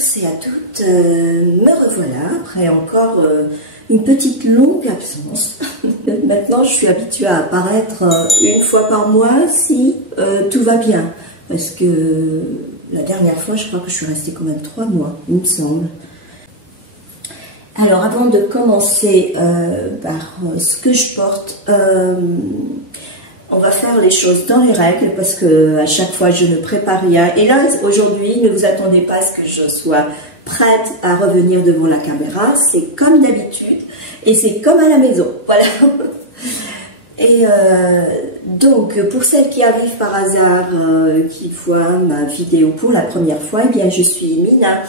tous et à toutes, me revoilà après encore une petite longue absence. Maintenant je suis habituée à apparaître une fois par mois si tout va bien, parce que la dernière fois je crois que je suis restée quand même 3 mois, il me semble. Alors avant de commencer par ce que je porte, on va faire les choses dans les règles parce que à chaque fois je ne prépare rien. Et là aujourd'hui, ne vous attendez pas à ce que je sois prête à revenir devant la caméra. C'est comme d'habitude et c'est comme à la maison. Voilà. Et donc pour celles qui arrivent par hasard, qui voient ma vidéo pour la première fois, eh bien je suis Mina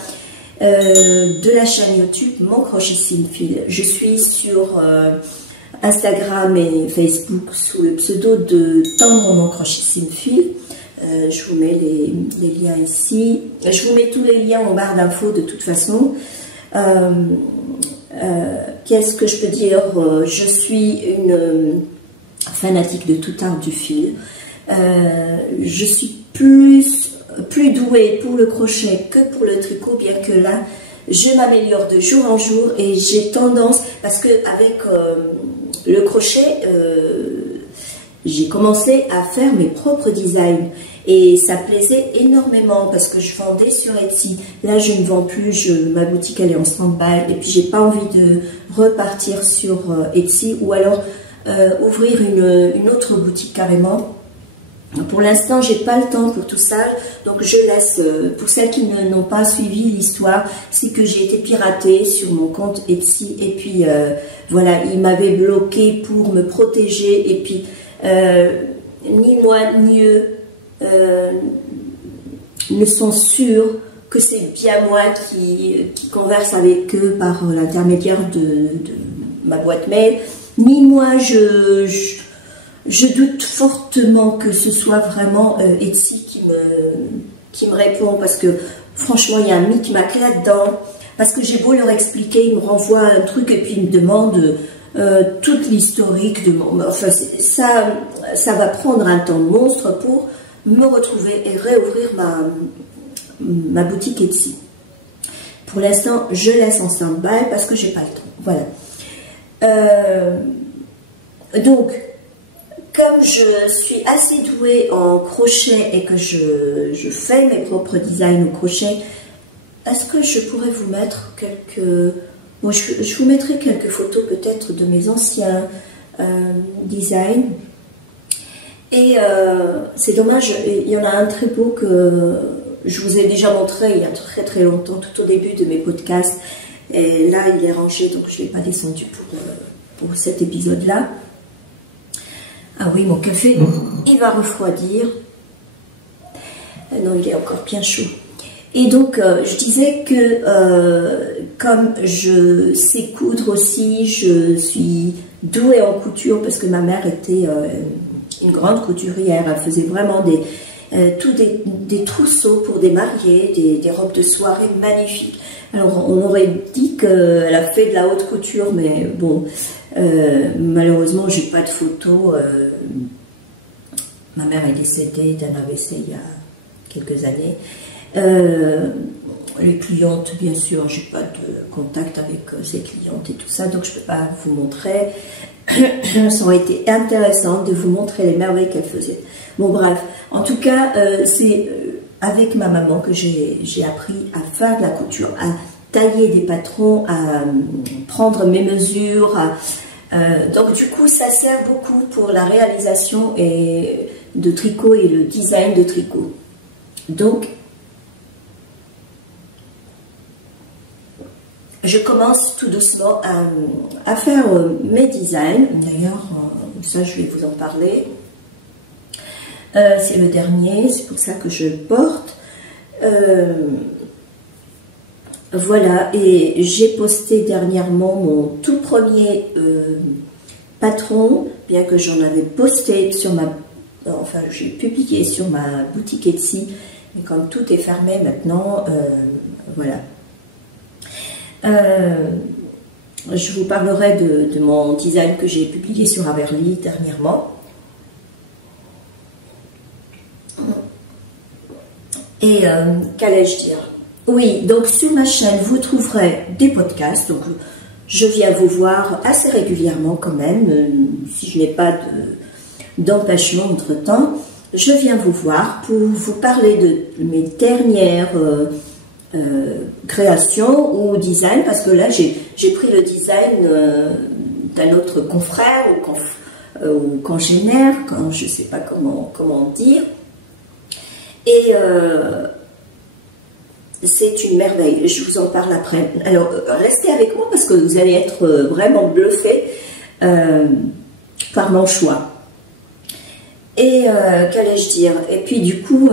de la chaîne YouTube Mon Crochet Sin Fil. Je suis sur Instagram et Facebook sous le pseudo de Tendre Mon Crochet Sin Fil. Je vous mets les liens ici. Je vous mets tous les liens en barre d'infos de toute façon. Qu'est-ce que je peux dire? Je suis une fanatique de tout art du fil. Je suis plus douée pour le crochet que pour le tricot, bien que là, je m'améliore de jour en jour et j'ai tendance, parce que avec le crochet, j'ai commencé à faire mes propres designs et ça plaisait énormément parce que je vendais sur Etsy. Là, je ne vends plus, ma boutique elle est en stand-by et puis j'ai pas envie de repartir sur Etsy ou alors ouvrir une autre boutique carrément. Pour l'instant, j'ai pas le temps pour tout ça, donc je laisse. Pour celles qui n'ont pas suivi l'histoire, c'est que j'ai été piratée sur mon compte Etsy et puis voilà, il m'avait bloqué pour me protéger et puis ni moi ni eux ne sont sûrs que c'est bien moi qui converse avec eux par l'intermédiaire de ma boîte mail, ni moi je doute fortement que ce soit vraiment Etsy qui me répond, parce que franchement il y a un micmac là-dedans, parce que j'ai beau leur expliquer, ils me renvoient un truc et puis ils me demandent toute l'historique de mon... Enfin ça va prendre un temps monstre pour me retrouver et réouvrir ma boutique Etsy. Pour l'instant je laisse en stand-by parce que j'ai pas le temps. Voilà. Donc comme je suis assez douée en crochet et que je fais mes propres designs au crochet, est-ce que je pourrais vous mettre quelques... Bon, je vous mettrai quelques photos peut-être de mes anciens designs. Et c'est dommage, il y en a un très beau que je vous ai déjà montré il y a très très longtemps, tout au début de mes podcasts. Et là, il est rangé, donc je ne l'ai pas descendu pour cet épisode-là. Ah oui, mon café, il va refroidir. Non, il est encore bien chaud. Et donc, je disais que comme je sais coudre aussi, je suis douée en couture parce que ma mère était une grande couturière. Elle faisait vraiment des trousseaux pour des mariés, des robes de soirée magnifiques. Alors, on aurait dit qu'elle a fait de la haute couture, mais bon... malheureusement, j'ai pas de photos. Ma mère est décédée d'un AVC il y a quelques années. Les clientes, bien sûr, j'ai pas de contact avec ces clientes et tout ça, donc je peux pas vous montrer. Ça aurait été intéressant de vous montrer les merveilles qu'elle faisait. Bon, bref, en tout cas, c'est avec ma maman que j'ai appris à faire de la couture, à tailler des patrons, à prendre mes mesures, donc du coup ça sert beaucoup pour la réalisation de tricot et le design de tricot. Donc je commence tout doucement à faire mes designs. D'ailleurs ça je vais vous en parler. C'est le dernier, c'est pour ça que je le porte. Voilà, et j'ai posté dernièrement mon tout premier patron, bien que j'en avais posté sur ma... Enfin, j'ai publié sur ma boutique Etsy, mais comme tout est fermé maintenant, voilà. Je vous parlerai de mon design que j'ai publié sur Averly dernièrement. Et qu'allais-je dire? Oui, donc sur ma chaîne, vous trouverez des podcasts. Donc, je viens vous voir assez régulièrement quand même, si je n'ai pas d'empêchement entre-temps. Je viens vous voir pour vous parler de mes dernières créations ou design, parce que là, j'ai pris le design d'un autre confrère ou congénère, je ne sais pas comment dire. Et c'est une merveille, je vous en parle après. Alors, restez avec moi parce que vous allez être vraiment bluffés par mon choix. Et qu'allais-je dire? Et puis du coup,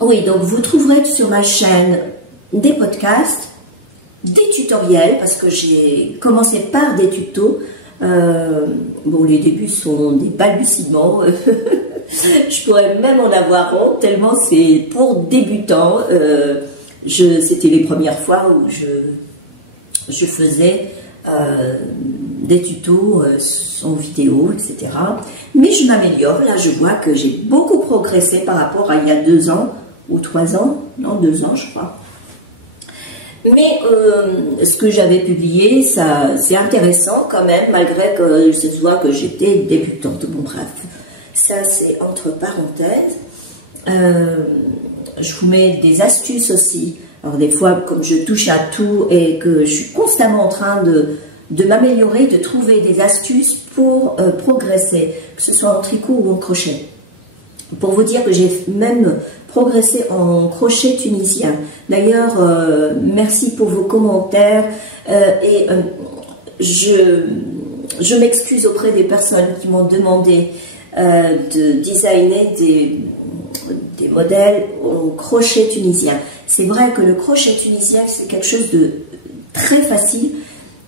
oui, donc vous trouverez sur ma chaîne des podcasts, des tutoriels, parce que j'ai commencé par des tutos. Bon, les débuts sont des balbutiements. Je pourrais même en avoir honte, tellement c'est pour débutants. C'était les premières fois où je faisais des tutos en vidéo, etc. Mais je m'améliore. Là, je vois que j'ai beaucoup progressé par rapport à il y a 2 ans ou 3 ans. Non, 2 ans, je crois. Mais ce que j'avais publié, c'est intéressant quand même, malgré que se voit que j'étais débutante. Bon, bref, ça c'est entre parenthèses. Je vous mets des astuces aussi. Alors des fois, comme je touche à tout et que je suis constamment en train de m'améliorer, de trouver des astuces pour progresser, que ce soit en tricot ou en crochet. Pour vous dire que j'ai même progressé en crochet tunisien. D'ailleurs, merci pour vos commentaires et je m'excuse auprès des personnes qui m'ont demandé de designer des modèles en crochet tunisien. C'est vrai que le crochet tunisien, c'est quelque chose de très facile,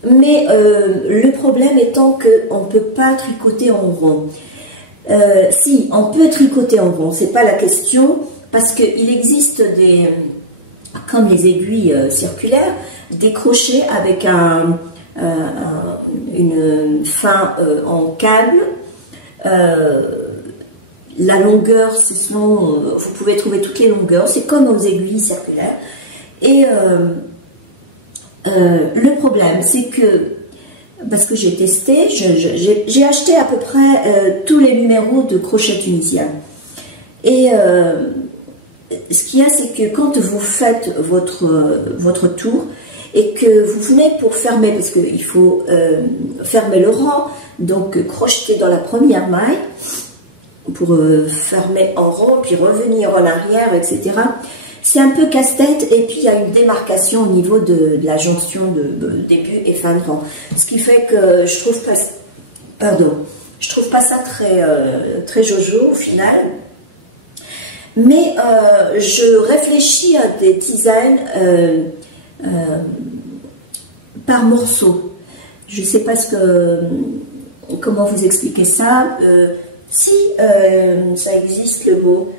mais le problème étant qu'on ne peut pas tricoter en rond. Si, on peut tricoter en rond, c'est pas la question, parce qu'il existe comme les aiguilles circulaires, des crochets avec une fin en câble. La longueur, vous pouvez trouver toutes les longueurs, c'est comme aux aiguilles circulaires. Et le problème, c'est que, parce que j'ai testé, j'ai acheté à peu près tous les numéros de crochet tunisien. Et ce qu'il y a, c'est que quand vous faites votre tour et que vous venez pour fermer, parce qu'il faut fermer le rang, donc crocheter dans la première maille pour fermer en rond, puis revenir en arrière, etc. C'est un peu casse-tête, et puis il y a une démarcation au niveau de la jonction de début et fin de rang. Ce qui fait que je trouve pas ça très jojo au final. Mais je réfléchis à des designs par morceaux. Je ne sais pas comment vous expliquer ça. Si ça existe le mot.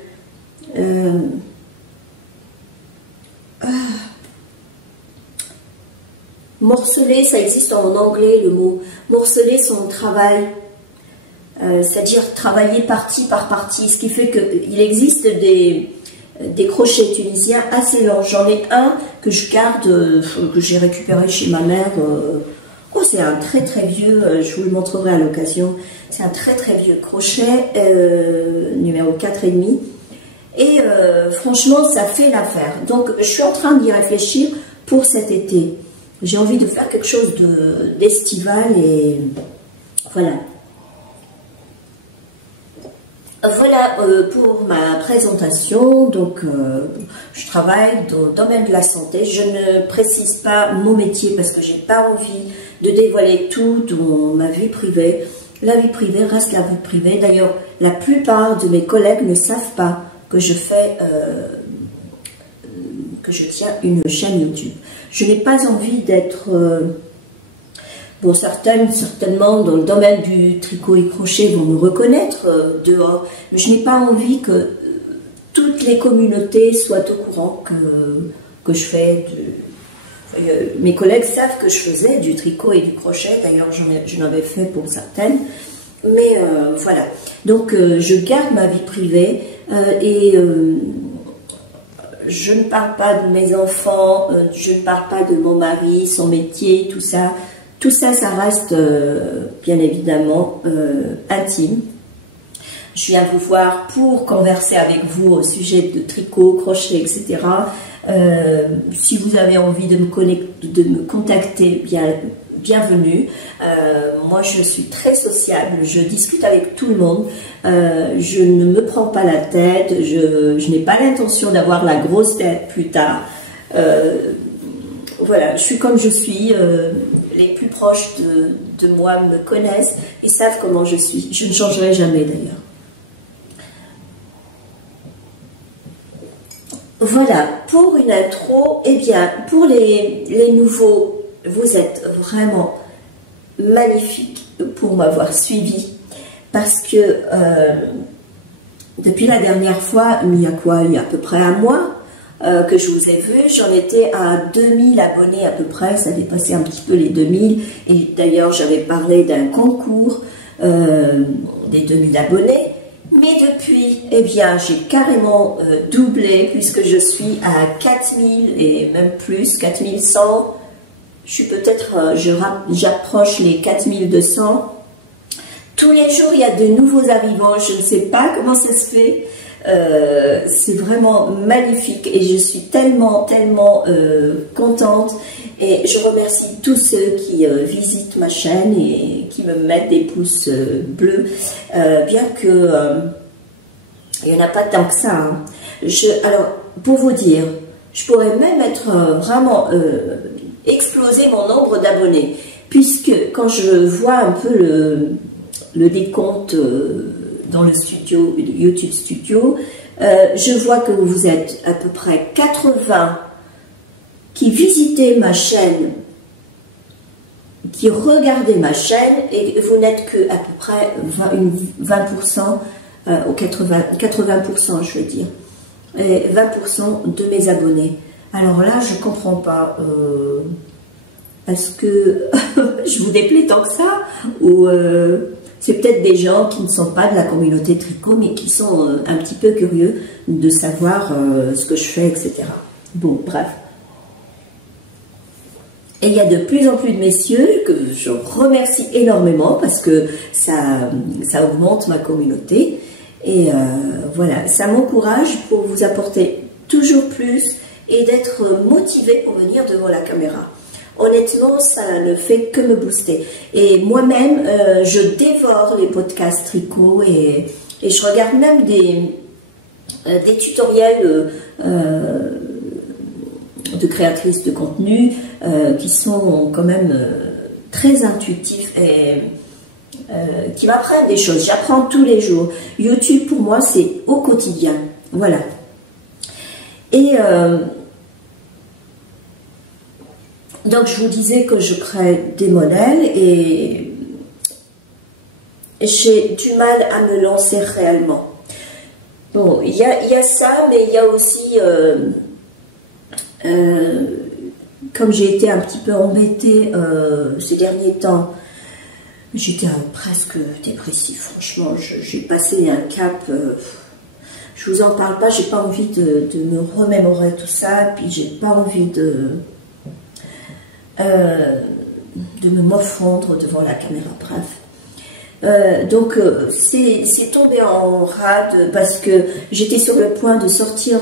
Morceler, ça existe en anglais le mot. Morceler son travail. C'est-à-dire travailler partie par partie, ce qui fait qu'il existe des crochets tunisiens assez longs. J'en ai un que je garde, que j'ai récupéré chez ma mère. Oh, c'est un très très vieux, je vous le montrerai à l'occasion. C'est un très très vieux crochet, numéro 4,5. Et franchement, ça fait l'affaire. Donc, je suis en train d'y réfléchir pour cet été. J'ai envie de faire quelque chose d'estival et voilà. Voilà pour ma présentation. Donc, je travaille dans le domaine de la santé. Je ne précise pas mon métier parce que j'ai pas envie de dévoiler tout dans ma vie privée. La vie privée reste la vie privée. D'ailleurs, la plupart de mes collègues ne savent pas que je tiens une chaîne YouTube. Je n'ai pas envie d'être... Bon, certainement, dans le domaine du tricot et crochet vont me reconnaître dehors, mais je n'ai pas envie que toutes les communautés soient au courant que je fais mes collègues savent que je faisais du tricot et du crochet, d'ailleurs j'en avais fait pour certaines, mais voilà. Donc je garde ma vie privée et je ne parle pas de mes enfants, je ne parle pas de mon mari, son métier, tout ça. Tout ça, ça reste bien évidemment intime. Je viens vous voir pour converser avec vous au sujet de tricot, crochet, etc. Si vous avez envie de me contacter, bienvenue. Moi, je suis très sociable, je discute avec tout le monde. Je ne me prends pas la tête, je n'ai pas l'intention d'avoir la grosse tête plus tard. Voilà, je suis comme je suis. Les plus proches de moi me connaissent et savent comment je suis. Je ne changerai jamais d'ailleurs. Voilà, pour une intro, eh bien, pour les nouveaux, vous êtes vraiment magnifiques pour m'avoir suivi parce que depuis la dernière fois, il y a à peu près un mois que je vous ai vu, j'en étais à 2000 abonnés à peu près, ça dépassait un petit peu les 2000 et d'ailleurs j'avais parlé d'un concours des 2000 abonnés. Mais depuis, eh bien, j'ai carrément doublé puisque je suis à 4000 et même plus, 4100. Je suis peut-être, j'approche les 4200. Tous les jours, il y a de nouveaux arrivants. Je ne sais pas comment ça se fait. C'est vraiment magnifique et je suis tellement contente. Et je remercie tous ceux qui visitent ma chaîne et qui me mettent des pouces bleus, bien que il n'y en a pas tant que ça. Hein. Alors, pour vous dire, je pourrais même être vraiment exploser mon nombre d'abonnés, puisque quand je vois un peu le décompte dans le studio, le YouTube Studio, je vois que vous êtes à peu près 80 qui visitez ma chaîne, qui regardez ma chaîne, et vous n'êtes que à peu près 20% ou 80%, je veux dire, et 20% de mes abonnés. Alors là, je comprends pas. Est-ce que je vous déplais tant que ça, ou c'est peut-être des gens qui ne sont pas de la communauté tricot, mais qui sont un petit peu curieux de savoir ce que je fais, etc. Bon, bref. Et il y a de plus en plus de messieurs que je remercie énormément parce que ça augmente ma communauté. Et voilà, ça m'encourage pour vous apporter toujours plus et d'être motivé pour venir devant la caméra. Honnêtement, ça ne fait que me booster. Et moi-même, je dévore les podcasts tricot et je regarde même des tutoriels de créatrices de contenu qui sont quand même très intuitifs et qui m'apprennent des choses. J'apprends tous les jours. YouTube, pour moi, c'est au quotidien. Voilà. Et donc, je vous disais que je crée des modèles et j'ai du mal à me lancer réellement. Bon, il y a ça, mais il y a aussi... comme j'ai été un petit peu embêtée ces derniers temps, j'étais presque dépressive, franchement, j'ai passé un cap, je vous en parle pas, j'ai pas envie de me remémorer tout ça, puis j'ai pas envie de me m'offrendre devant la caméra, bref. Donc c'est tombé en rade parce que j'étais sur le point de sortir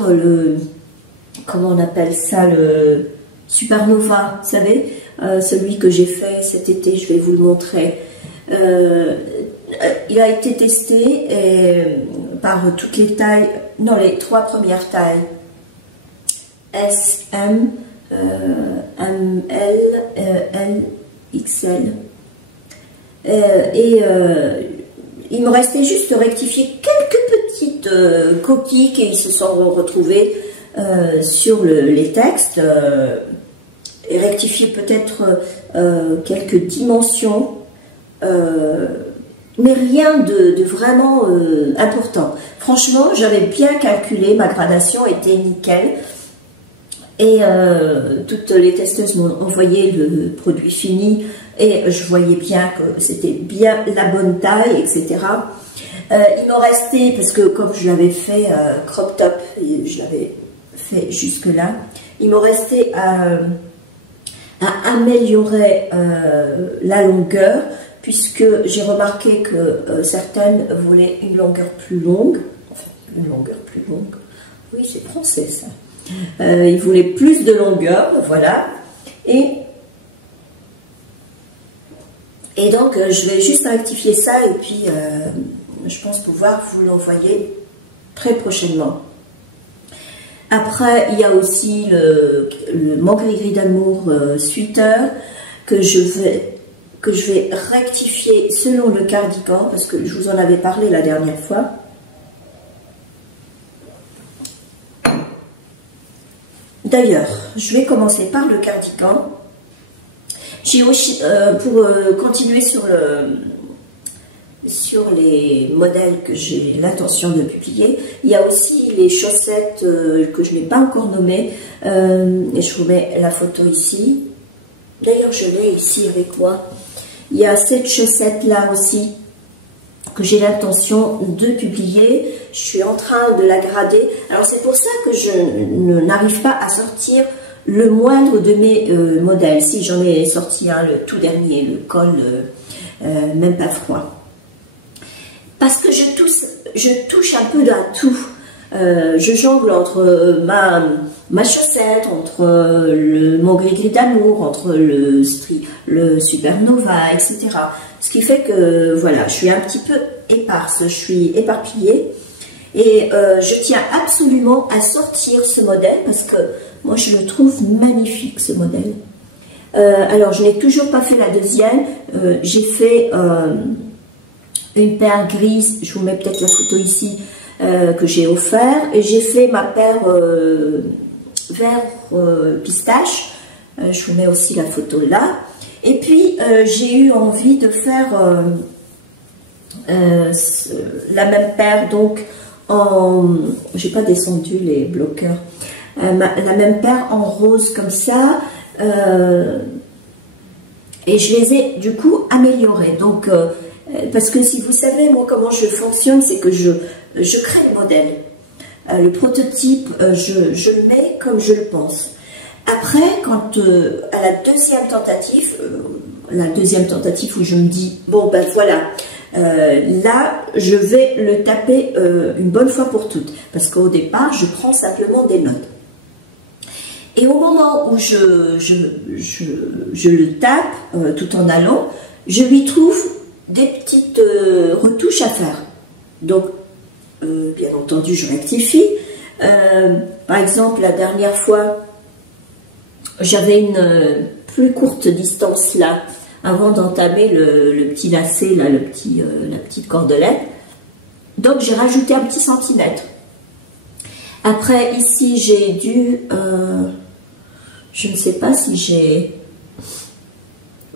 comment on appelle ça, le Supernova, vous savez, celui que j'ai fait cet été, je vais vous le montrer. Il a été testé par toutes les tailles, non, les 3 premières tailles, S, M, M, L, XL. Il me restait juste de rectifier quelques petites coquilles qui se sont retrouvées sur les textes et rectifier peut-être quelques dimensions, mais rien de vraiment important. Franchement, j'avais bien calculé, ma gradation était nickel et toutes les testeuses m'ont envoyé le produit fini et je voyais bien que c'était bien la bonne taille, etc. Il me restait, parce que comme je l'avais fait crop top, et je l'avais fait jusque-là. Il me restait à améliorer la longueur, puisque j'ai remarqué que certaines voulaient une longueur plus longue. Enfin, une longueur plus longue. Oui, c'est français ça. Ils voulaient plus de longueur, voilà. Et donc, je vais juste rectifier ça et puis je pense pouvoir vous l'envoyer très prochainement. Après, il y a aussi le Mon Gris-Gris d'amour sweater que je vais rectifier selon le cardigan, parce que je vous en avais parlé la dernière fois. D'ailleurs, je vais commencer par le cardigan. J'ai aussi, pour continuer sur les modèles que j'ai l'intention de publier, il y a aussi les chaussettes que je n'ai pas encore nommées. Et je vous mets la photo ici. D'ailleurs, je l'ai ici avec moi. Il y a cette chaussette-là aussi que j'ai l'intention de publier. Je suis en train de la grader. Alors, c'est pour ça que je n'arrive pas à sortir le moindre de mes modèles. Si j'en ai sorti un, le tout dernier, le col même pas froid. Parce que je touche un peu à tout. Je jongle entre ma chaussette, entre mon gris-gris d'amour, entre le supernova, etc. Ce qui fait que, voilà, je suis un petit peu éparse, je suis éparpillée. Et je tiens absolument à sortir ce modèle parce que moi, je le trouve magnifique, ce modèle. Alors, je n'ai toujours pas fait la deuxième. J'ai fait une paire grise, je vous mets peut-être la photo ici, que j'ai offert. Et j'ai fait ma paire vert pistache. Je vous mets aussi la photo là. Et puis, j'ai eu envie de faire la même paire, donc j'ai pas descendu les bloqueurs. La même paire en rose comme ça. Et je les ai du coup améliorées. Donc, parce que si vous savez, moi, comment je fonctionne, c'est que je crée le modèle. Le prototype, je le mets comme je le pense. Après, quand à la deuxième tentative où je me dis, bon ben voilà, là je vais le taper une bonne fois pour toutes, parce qu'au départ je prends simplement des notes. Et au moment où je le tape tout en allant, je lui trouve des petites retouches à faire. Donc, bien entendu, je rectifie. Par exemple, la dernière fois, j'avais une plus courte distance là, avant d'entamer le petit lacet, là, la petite cordelette. Donc, j'ai rajouté un petit centimètre. Après, ici, j'ai dû... je ne sais pas si j'ai...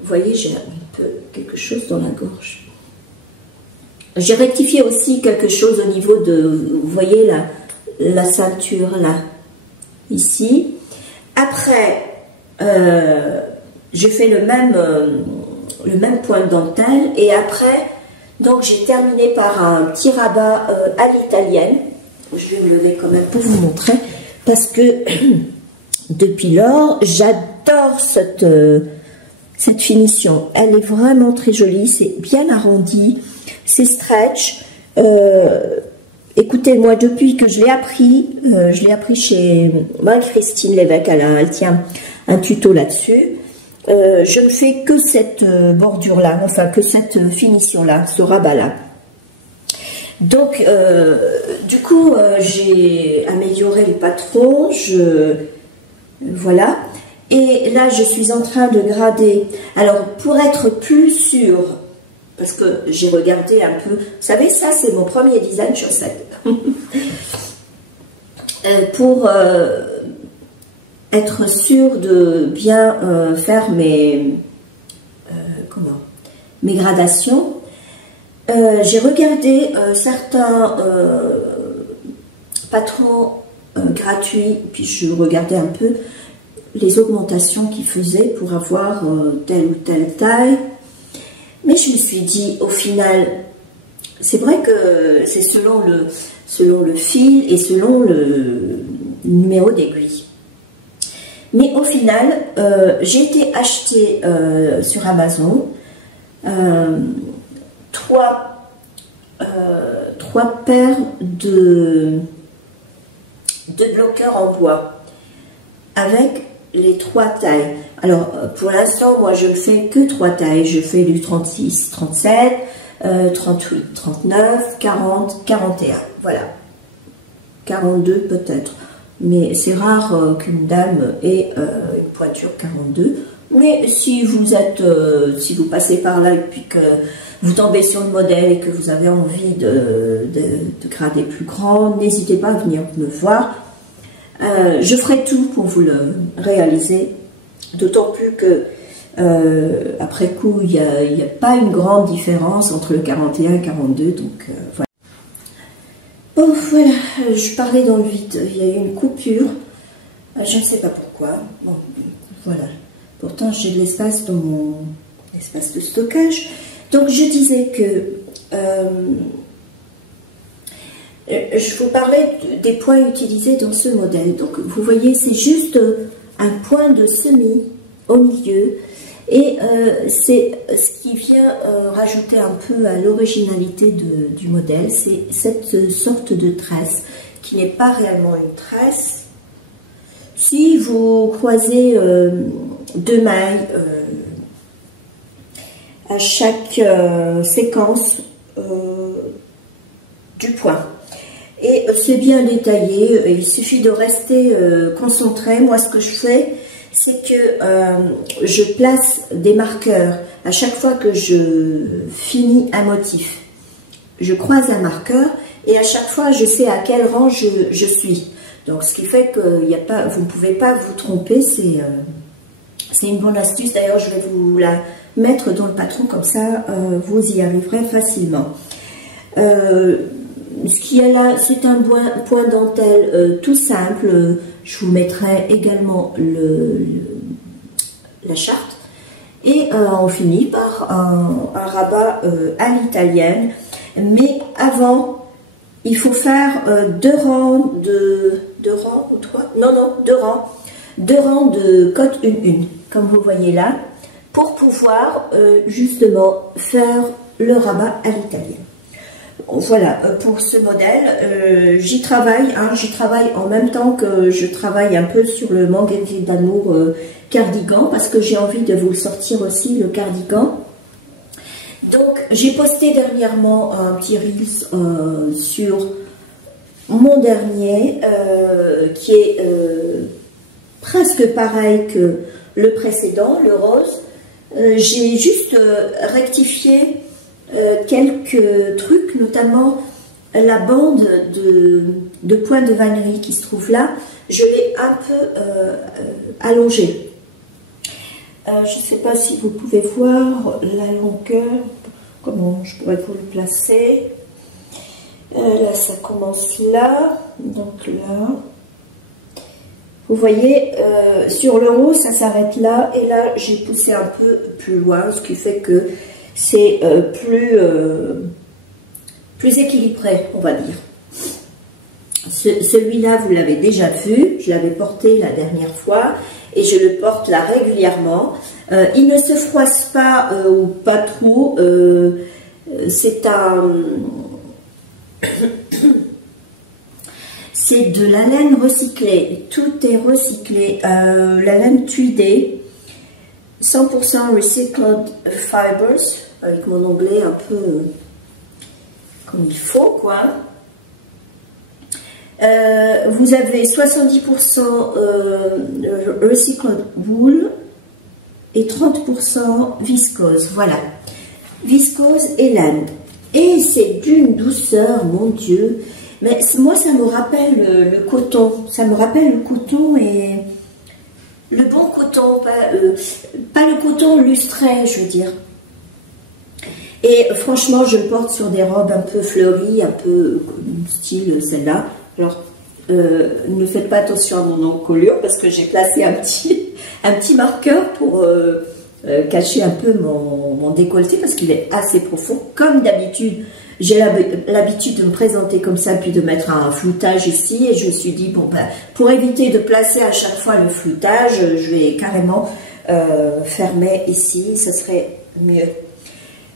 Vous voyez, j'ai un peu quelque chose dans la gorge. J'ai rectifié aussi quelque chose au niveau de... Vous voyez, la ceinture, là. Ici. Après, j'ai fait le même point de dentelle. Et après, donc, j'ai terminé par un petit rabat à l'italienne. Je vais me lever quand même pour vous montrer. Parce que... Depuis lors, j'adore cette finition. Elle est vraiment très jolie, c'est bien arrondi, c'est stretch. Écoutez, moi, depuis que je l'ai appris chez Marie-Christine Lévesque, elle tient un tuto là-dessus. Je ne fais que cette bordure-là, enfin que cette finition-là, ce rabat-là. Donc, du coup, j'ai amélioré le patron, voilà, et là je suis en train de grader. Alors pour être plus sûre, parce que j'ai regardé un peu, vous savez, ça c'est mon premier design chaussette. Pour être sûre de bien faire mes gradations, j'ai regardé certains patrons gratuits, puis je regardais un peu les augmentations qu'ils faisaient pour avoir telle ou telle taille. Mais je me suis dit, au final, c'est vrai que c'est selon le fil et selon numéro d'aiguille. Mais au final, j'ai été acheter sur Amazon trois paires de bloqueurs en bois avec les 3 tailles. Alors pour l'instant, moi je ne fais que 3 tailles. Je fais du 36, 37, 38, 39, 40, 41. Voilà. 42 peut-être. Mais c'est rare qu'une dame ait une pointure 42. Mais si vous êtes, si vous passez par là et puis que vous tombez sur le modèle et que vous avez envie de grader plus grand, n'hésitez pas à venir me voir. Je ferai tout pour vous le réaliser. D'autant plus que après coup, il n'y a pas une grande différence entre le 41 et le 42. Donc voilà. Bon, voilà, je parlais dans le vide. Il y a eu une coupure. Je ne sais pas pourquoi. Bon, voilà. Pourtant, j'ai de l'espace dans mon espace de stockage. Donc, je disais que je vous parlais des points utilisés dans ce modèle. Donc, vous voyez, c'est juste un point de semis au milieu. Et c'est ce qui vient rajouter un peu à l'originalité du modèle. C'est cette sorte de tresse qui n'est pas réellement une tresse. Si vous croisez 2 mailles à chaque séquence du point. Et c'est bien détaillé, il suffit de rester concentré. Moi, ce que je fais, c'est que je place des marqueurs à chaque fois que je finis un motif. Je croise un marqueur et à chaque fois, je sais à quel rang je suis. Donc, ce qui fait que vous ne pouvez pas vous tromper. C'est une bonne astuce. D'ailleurs, je vais vous la mettre dans le patron, comme ça, vous y arriverez facilement. Ce qu'il y a là, c'est un point dentelle tout simple. Je vous mettrai également la charte. Et on finit par un rabat à l'italienne. Mais avant, il faut faire 2 rangs de... 2 rangs ou 3 ? Non, 2 rangs. 2 rangs de cote 1-1, comme vous voyez là, pour pouvoir justement faire le rabat à l'italienne. Voilà, pour ce modèle, j'y travaille en même temps que je travaille un peu sur le Manguetti d'amour cardigan, parce que j'ai envie de vous sortir aussi le cardigan. Donc, j'ai posté dernièrement un petit Reels sur mon dernier, qui est presque pareil que le précédent, le rose. J'ai juste rectifié quelques trucs, notamment la bande de points de vannerie qui se trouve là, je l'ai un peu allongée. Je ne sais pas si vous pouvez voir la longueur, comment je pourrais vous le placer. Là, ça commence là, donc là. Vous voyez, sur le haut, ça s'arrête là, et là, j'ai poussé un peu plus loin, ce qui fait que c'est plus équilibré, on va dire. Celui-là, vous l'avez déjà vu, je l'avais porté la dernière fois, et je le porte là régulièrement. Il ne se froisse pas, ou pas trop, c'est c'est de la laine recyclée, tout est recyclé, la laine tweedée, 100% recycled fibers, avec mon anglais un peu comme il faut, quoi. Vous avez 70% recycled wool et 30% viscose, voilà. Viscose et laine. Et c'est d'une douceur, mon Dieu. Mais moi, ça me rappelle le coton. Ça me rappelle le coton et le bon coton, pas le coton lustré, je veux dire. Et franchement, je le porte sur des robes un peu fleuries, un peu style celle-là. Alors, ne faites pas attention à mon encolure parce que j'ai placé un petit marqueur pour cacher un peu mon décolleté parce qu'il est assez profond. Comme d'habitude, j'ai l'habitude de me présenter comme ça, puis de mettre un floutage ici. Et je me suis dit, bon, ben, pour éviter de placer à chaque fois le floutage, je vais carrément fermer ici, ce serait mieux.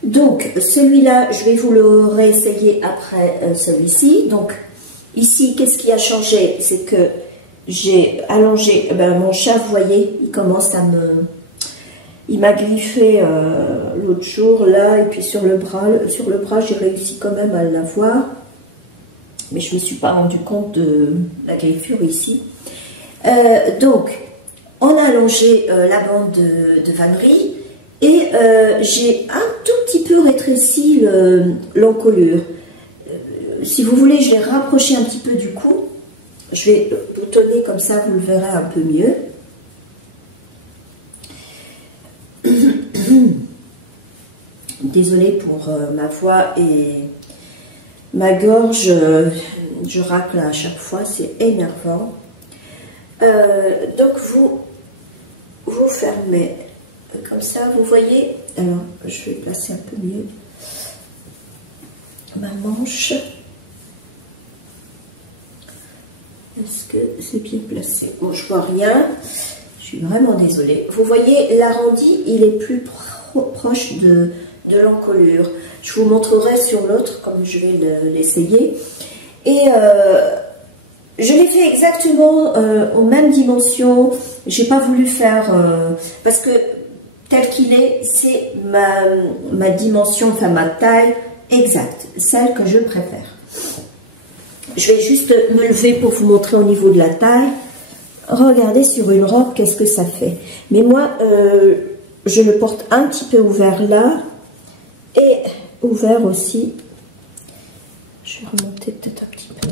Donc, celui-là, je vais vous le réessayer après celui-ci. Donc, ici, qu'est-ce qui a changé? C'est que j'ai allongé, mon chat, vous voyez, il commence à me... Il m'a griffé l'autre jour, là, et puis sur le bras, j'ai réussi quand même à l'avoir. Mais je ne me suis pas rendu compte de la griffure ici. Donc, on a allongé la bande de vannerie et j'ai un tout petit peu rétréci l'encolure. Si vous voulez, je vais rapprocher un petit peu du cou. Je vais boutonner comme ça, vous le verrez un peu mieux. Désolée pour ma voix et ma gorge, je racle à chaque fois, c'est énervant. Donc vous fermez comme ça, vous voyez. Alors je vais placer un peu mieux ma manche. Est-ce que c'est bien placé? Bon, je vois rien. Je suis vraiment désolée. Vous voyez, l'arrondi, il est plus proche de l'encolure. Je vous montrerai sur l'autre, comme je vais l'essayer. Et je l'ai fait exactement aux mêmes dimensions. J'ai pas voulu faire... parce que tel qu'il est, c'est ma dimension, enfin ma taille exacte, celle que je préfère. Je vais juste me lever pour vous montrer au niveau de la taille. Regardez sur une robe, qu'est-ce que ça fait. Mais moi, je le porte un petit peu ouvert là. Et ouvert aussi. Je vais remonter peut-être un petit peu.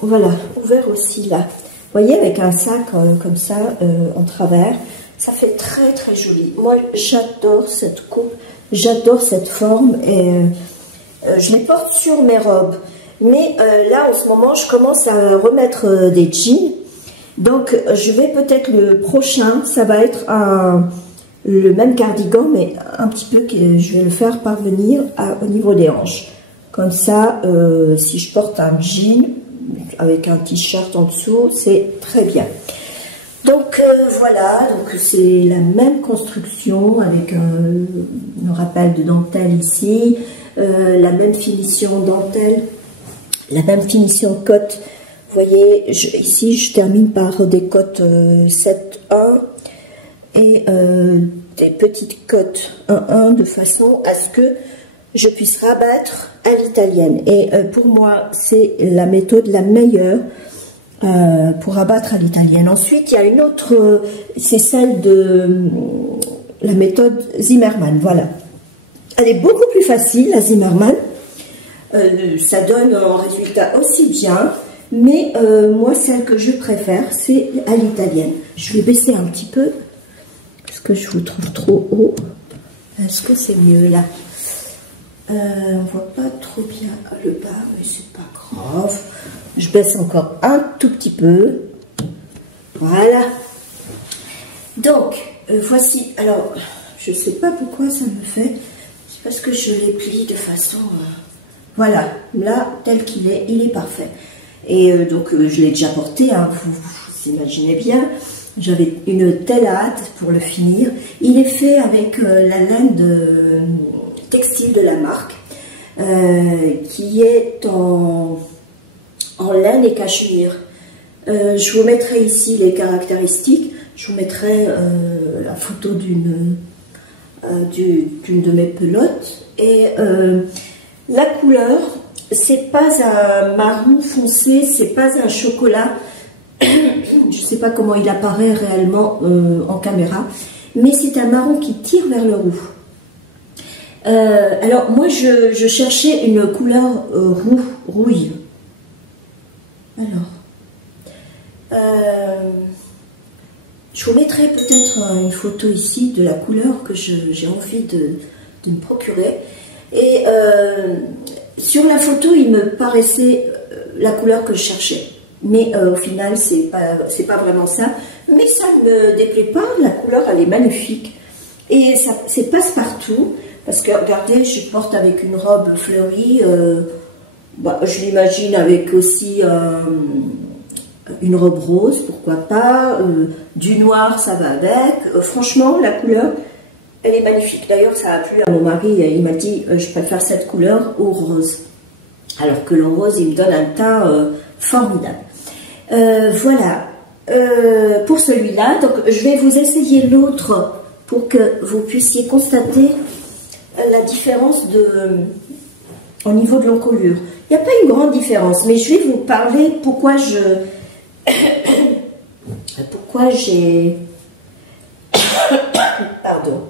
Voilà, ouvert aussi là. Vous voyez, avec un sac comme ça, en travers. Ça fait très très joli. Moi, j'adore cette coupe. J'adore cette forme. Et je les porte sur mes robes. Mais là, en ce moment, je commence à remettre des jeans. Donc, je vais peut-être le prochain, ça va être le même cardigan, mais un petit peu, je vais le faire parvenir au niveau des hanches. Comme ça, si je porte un jean avec un t-shirt en dessous, c'est très bien. Donc, voilà, donc c'est la même construction avec un rappel de dentelle ici, la même finition dentelle. La même finition cote, vous voyez, ici je termine par des cotes 7-1 et des petites cotes 1-1 de façon à ce que je puisse rabattre à l'italienne. Et pour moi, c'est la méthode la meilleure pour rabattre à l'italienne. Ensuite, il y a une autre, c'est celle de la méthode Zimmermann, voilà. Elle est beaucoup plus facile, la Zimmermann. Ça donne un résultat aussi bien, mais moi, celle que je préfère, c'est à l'italienne. Je vais baisser un petit peu, parce que je vous trouve trop haut. Est-ce que c'est mieux là? On voit pas trop bien le bas, mais c'est pas grave. Je baisse encore un tout petit peu. Voilà. Donc, voici. Alors, je sais pas pourquoi ça me fait. C'est parce que je les plie de façon... Voilà, là, tel qu'il est, il est parfait. Et donc, je l'ai déjà porté, hein, vous imaginez bien. J'avais une telle hâte pour le finir. Il est fait avec la laine textile de la marque, qui est en laine et cachemire. Je vous mettrai ici les caractéristiques. Je vous mettrai la photo d'une de mes pelotes. Et... la couleur, c'est pas un marron foncé, c'est pas un chocolat. Je sais pas comment il apparaît réellement en caméra, mais c'est un marron qui tire vers le roux. Alors moi, je cherchais une couleur rouille. Alors, je vous mettrai peut-être une photo ici de la couleur que j'ai envie de me procurer. Et sur la photo, il me paraissait la couleur que je cherchais. Mais au final, c'est pas vraiment ça. Mais ça ne me déplaît pas, la couleur, elle est magnifique. Et ça, c'est passe-partout, parce que regardez, je porte avec une robe fleurie, je l'imagine avec aussi une robe rose, pourquoi pas, du noir, ça va avec. Franchement, la couleur, elle est magnifique. D'ailleurs, ça a plu à mon mari, il m'a dit, je préfère cette couleur au rose. Alors que le rose, il me donne un teint formidable. Voilà, pour celui-là, donc je vais vous essayer l'autre pour que vous puissiez constater la différence au niveau de l'encolure. Il n'y a pas une grande différence, mais je vais vous parler pourquoi j'ai pardon.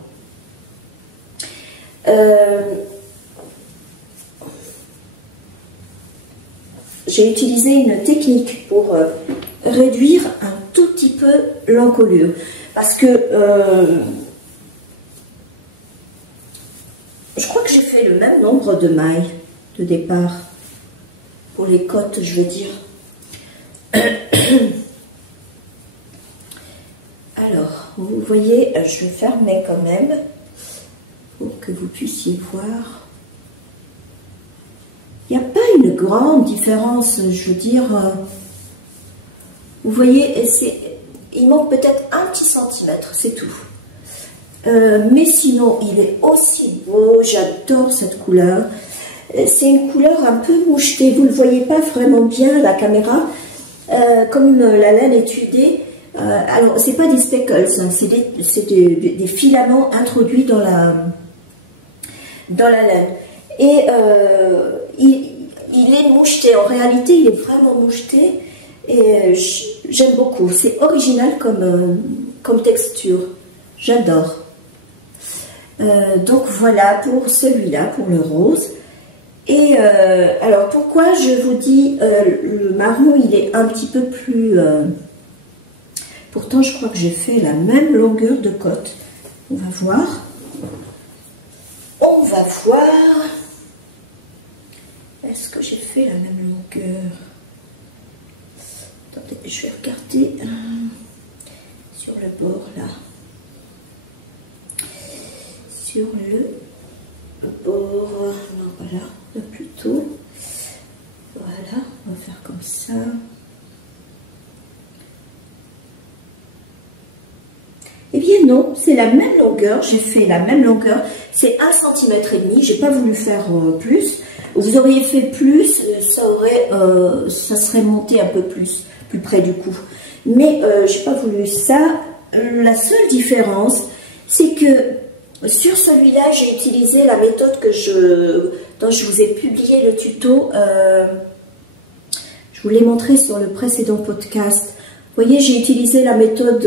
J'ai utilisé une technique pour réduire un tout petit peu l'encolure, parce que je crois que j'ai fait le même nombre de mailles de départ pour les côtes, je veux dire. Alors, vous voyez, je fermais quand même pour que vous puissiez voir. Il n'y a pas une grande différence, je veux dire. Vous voyez, il manque peut-être un petit centimètre, c'est tout. Mais sinon, il est aussi beau, j'adore cette couleur. C'est une couleur un peu mouchetée, vous ne le voyez pas vraiment bien à la caméra, comme la laine est tudée. Alors, c'est pas des speckles, hein, c'est des filaments introduits dans la laine. Et il est moucheté, en réalité, il est vraiment moucheté. Et j'aime beaucoup, c'est original comme texture, j'adore. Donc voilà pour celui-là, pour le rose. Et alors pourquoi je vous dis le marron, il est un petit peu plus... pourtant je crois que j'ai fait la même longueur de côte. On va voir. On va voir. Est-ce que j'ai fait la même longueur? Attendez, je vais regarder sur le bord là. Sur le bord, non, voilà, plutôt. Voilà, on va faire comme ça. Eh bien non, c'est la même longueur, j'ai fait la même longueur, c'est 1,5 cm, j'ai pas voulu faire plus. Vous auriez fait plus, ça serait monté un peu plus près du cou. Mais j'ai pas voulu ça. La seule différence, c'est que sur celui-là, j'ai utilisé la méthode dont je vous ai publié le tuto. Je vous l'ai montré sur le précédent podcast. Vous voyez, j'ai utilisé la méthode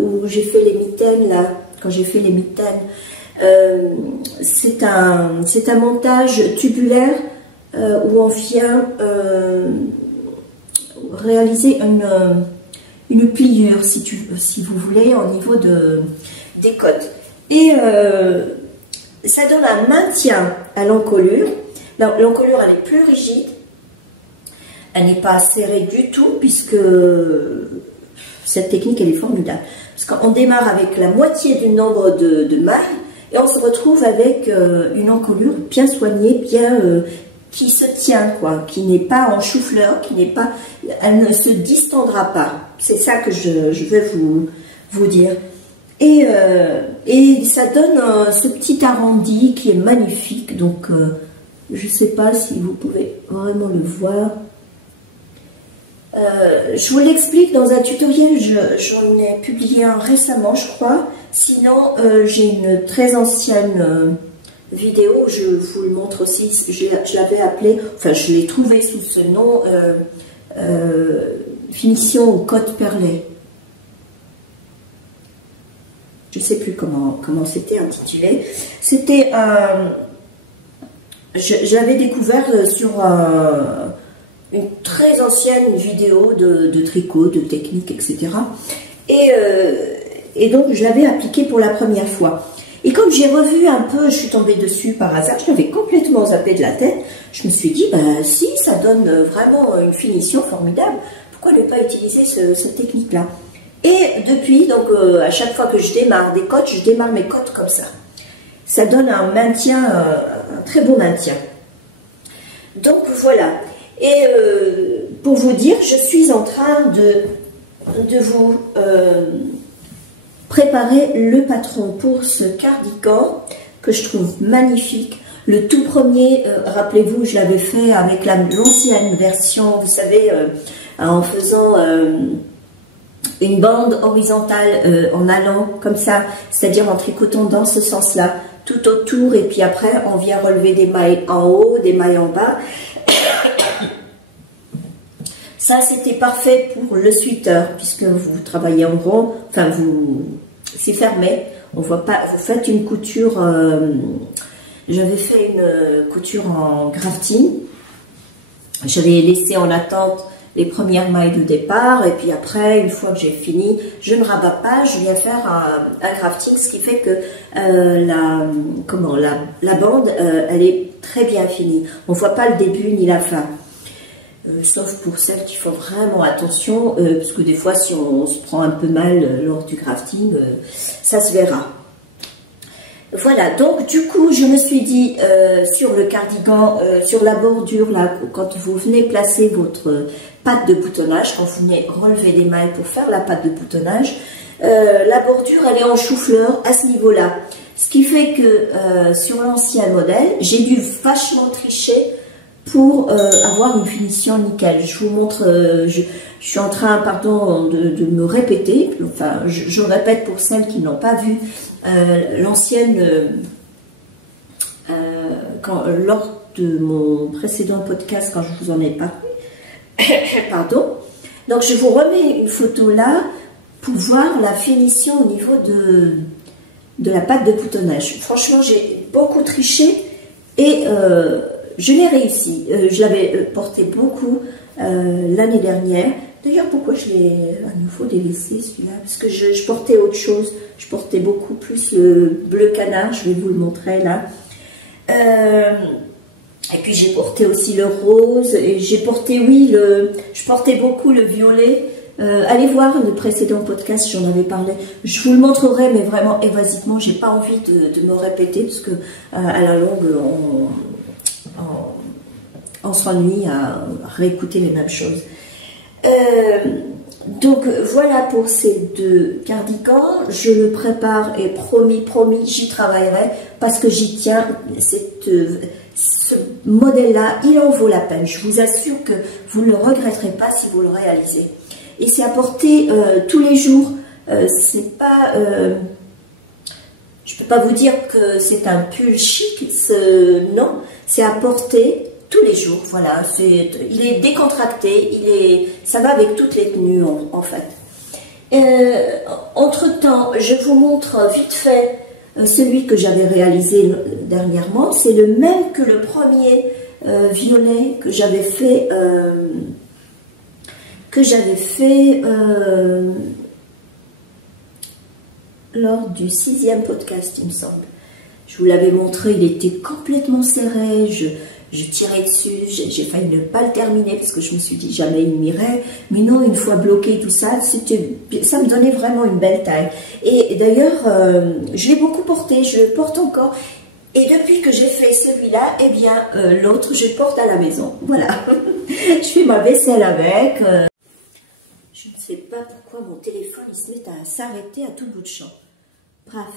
où j'ai fait les mitaines, là, quand j'ai fait les mitaines. C'est un montage tubulaire où on vient réaliser une pliure, si vous voulez, au niveau des côtes. Et ça donne un maintien à l'encolure. L'encolure, elle est plus rigide. Elle n'est pas serrée du tout, puisque cette technique, elle est formidable. Parce qu'on démarre avec la moitié du nombre de mailles, et on se retrouve avec une encolure bien soignée, qui se tient, quoi, qui n'est pas en chou-fleur, elle ne se distendra pas. C'est ça que je veux vous dire. Et ça donne ce petit arrondi qui est magnifique. Donc, je ne sais pas si vous pouvez vraiment le voir. Je vous l'explique dans un tutoriel, j'en ai publié un récemment, je crois. Sinon, j'ai une très ancienne vidéo, je vous le montre aussi. Je l'avais appelé, enfin, je l'ai trouvé sous ce nom, finition aux côtes perlées. Je ne sais plus comment c'était intitulé. C'était je l'avais découvert sur une très ancienne vidéo de tricot, de technique, etc. Et donc, je l'avais appliqué pour la première fois. Et comme j'ai revu un peu, je suis tombée dessus par hasard, je l'avais complètement zappé de la tête, je me suis dit, bah si, ça donne vraiment une finition formidable. pourquoi ne pas utiliser cette technique-là? Et depuis, donc à chaque fois que je démarre des côtes, je démarre mes côtes comme ça. Ça donne un maintien, un très beau maintien. Donc voilà. Et pour vous dire, je suis en train de vous préparer le patron pour ce cardigan que je trouve magnifique. Le tout premier, rappelez-vous, je l'avais fait avec l'ancienne version, vous savez, en faisant une bande horizontale en allant comme ça, c'est-à-dire en tricotant dans ce sens-là, tout autour, et puis après on vient relever des mailles en haut, des mailles en bas. Ça, c'était parfait pour le sweater, puisque vous travaillez en rond, enfin, c'est fermé, on voit pas, vous faites une couture, j'avais fait une couture en grafting, j'avais laissé en attente les premières mailles de départ, et puis après, une fois que j'ai fini, je ne rabats pas, je viens faire un grafting, ce qui fait que la bande, elle est très bien finie, on ne voit pas le début ni la fin. Sauf pour celles qui font vraiment attention, parce que des fois, si on se prend un peu mal lors du crafting, ça se verra. Voilà, donc du coup, je me suis dit, sur le cardigan, sur la bordure, là, quand vous venez placer votre patte de boutonnage, quand vous venez relever les mailles pour faire la patte de boutonnage, la bordure, elle est en chou-fleur à ce niveau-là. Ce qui fait que sur l'ancien modèle, j'ai dû vachement tricher pour avoir une finition nickel. Je vous montre, je suis en train, pardon, de me répéter, enfin je répète pour celles qui n'ont pas vu l'ancienne, lors de mon précédent podcast, quand je vous en ai parlé, pardon, donc je vous remets une photo là, pour voir la finition au niveau de la pâte de boutonnage. Franchement, j'ai beaucoup triché, et je l'ai réussi. Je l'avais porté beaucoup l'année dernière. D'ailleurs, pourquoi je l'ai à nouveau délaissé celui-là? Parce que je portais autre chose. Je portais beaucoup plus le bleu canard. Je vais vous le montrer là. Et puis j'ai porté aussi le rose. Et j'ai porté, oui, je portais beaucoup le violet. Allez voir le précédent podcast, j'en avais parlé. Je vous le montrerai, mais vraiment évasivement. J'ai pas envie de me répéter, parce que à la longue, on s'ennuie à réécouter les mêmes choses. Donc voilà pour ces deux cardigans. Je le prépare et promis, j'y travaillerai parce que j'y tiens. Ce modèle-là, il en vaut la peine. Je vous assure que vous ne le regretterez pas si vous le réalisez. Et c'est à porter tous les jours. C'est pas... je peux pas vous dire que c'est un pull chic. Non, c'est à porter tous les jours, voilà, il est décontracté, ça va avec toutes les tenues en fait. Entre-temps, je vous montre vite fait celui que j'avais réalisé dernièrement. C'est le même que le premier violet que j'avais fait, lors du 6e podcast, il me semble. Je vous l'avais montré, il était complètement serré, je tirais dessus, j'ai failli ne pas le terminer parce que je me suis dit jamais il m'irait. Mais non, une fois bloqué tout ça, ça me donnait vraiment une belle taille. Et d'ailleurs, je l'ai beaucoup porté, je le porte encore. Et depuis que j'ai fait celui-là, eh bien, l'autre, je le porte à la maison. Voilà. Je fais ma vaisselle avec. Je ne sais pas pourquoi mon téléphone, il se met à s'arrêter à tout bout de champ. Bref.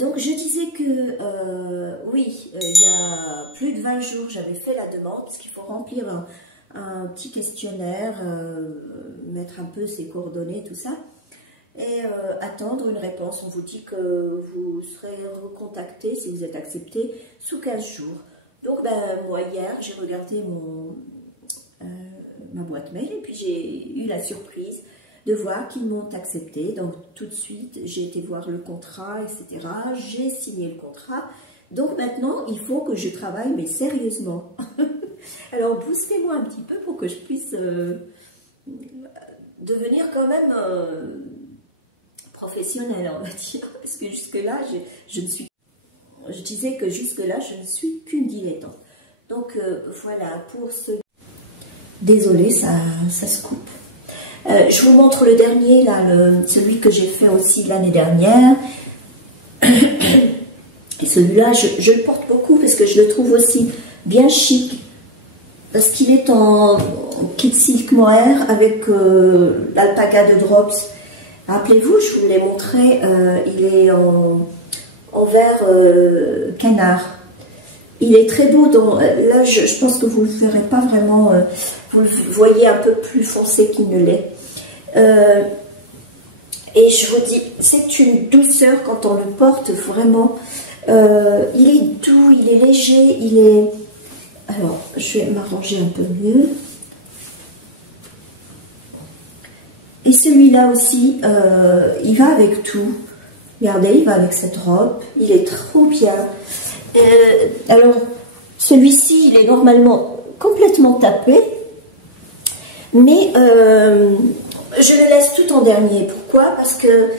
Donc je disais que oui, il y a plus de 20 jours j'avais fait la demande, parce qu'il faut remplir un petit questionnaire, mettre un peu ses coordonnées, tout ça, et attendre une réponse. On vous dit que vous serez recontacté si vous êtes accepté sous 15 jours. Donc ben, moi hier j'ai regardé ma boîte mail et puis j'ai eu la surprise de voir qu'ils m'ont accepté. Donc tout de suite, j'ai été voir le contrat, etc. J'ai signé le contrat. Donc maintenant, il faut que je travaille, mais sérieusement. Alors boostez-moi un petit peu pour que je puisse devenir quand même professionnelle, on va dire. Parce que jusque-là, je disais que jusque-là, je ne suis qu'une dilettante. Donc voilà, pour ce... Désolée, ça se coupe. Je vous montre le dernier, là, celui que j'ai fait aussi l'année dernière. Et celui-là, je le porte beaucoup parce que je le trouve aussi bien chic. Parce qu'il est en kit silk mohair avec l'alpaga de Drops. Rappelez-vous, je vous l'ai montré, il est en vert canard. Il est très beau. Là, je pense que vous ne le verrez pas vraiment. Vous le voyez un peu plus foncé qu'il ne l'est. Et je vous dis, c'est une douceur quand on le porte, vraiment. Il est doux, il est léger, il est... Alors, je vais m'arranger un peu mieux. Et celui-là aussi, il va avec tout. Regardez, il va avec cette robe. Il est trop bien. Alors, celui-ci, il est normalement complètement tapé. Mais je le laisse tout en dernier. Pourquoi? Parce que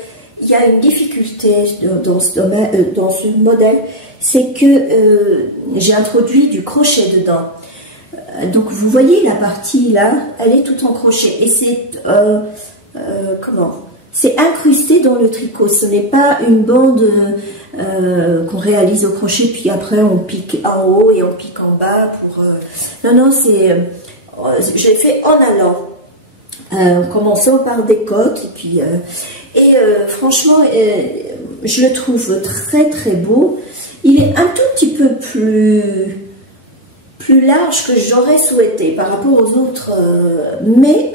il y a une difficulté dans ce domaine, dans ce modèle, c'est que j'ai introduit du crochet dedans. Donc vous voyez la partie là, elle est toute en crochet et c'est comment? C'est incrusté dans le tricot. Ce n'est pas une bande qu'on réalise au crochet puis après on pique en haut et on pique en bas pour. Non non, c'est j'ai fait en allant. En commençant par des coques et puis franchement je le trouve très très beau. Il est un tout petit peu plus large que j'aurais souhaité par rapport aux autres, mais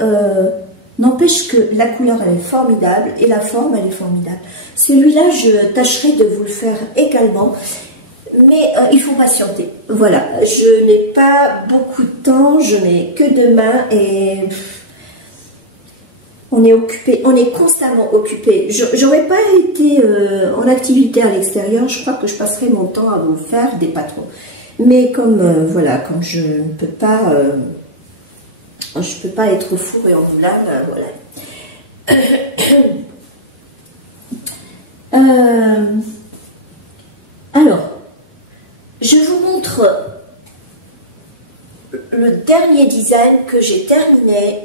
n'empêche que la couleur elle est formidable et la forme elle est formidable. Celui-là je tâcherai de vous le faire également, mais il faut patienter. Voilà, je n'ai pas beaucoup de temps, je n'ai que demain et on est occupé, on est constamment occupé. J'aurais pas été en activité à l'extérieur, je crois que je passerai mon temps à vous faire des patrons. Mais comme voilà, comme je ne peux pas être four et en boulard, voilà. Alors, je vous montre le dernier design que j'ai terminé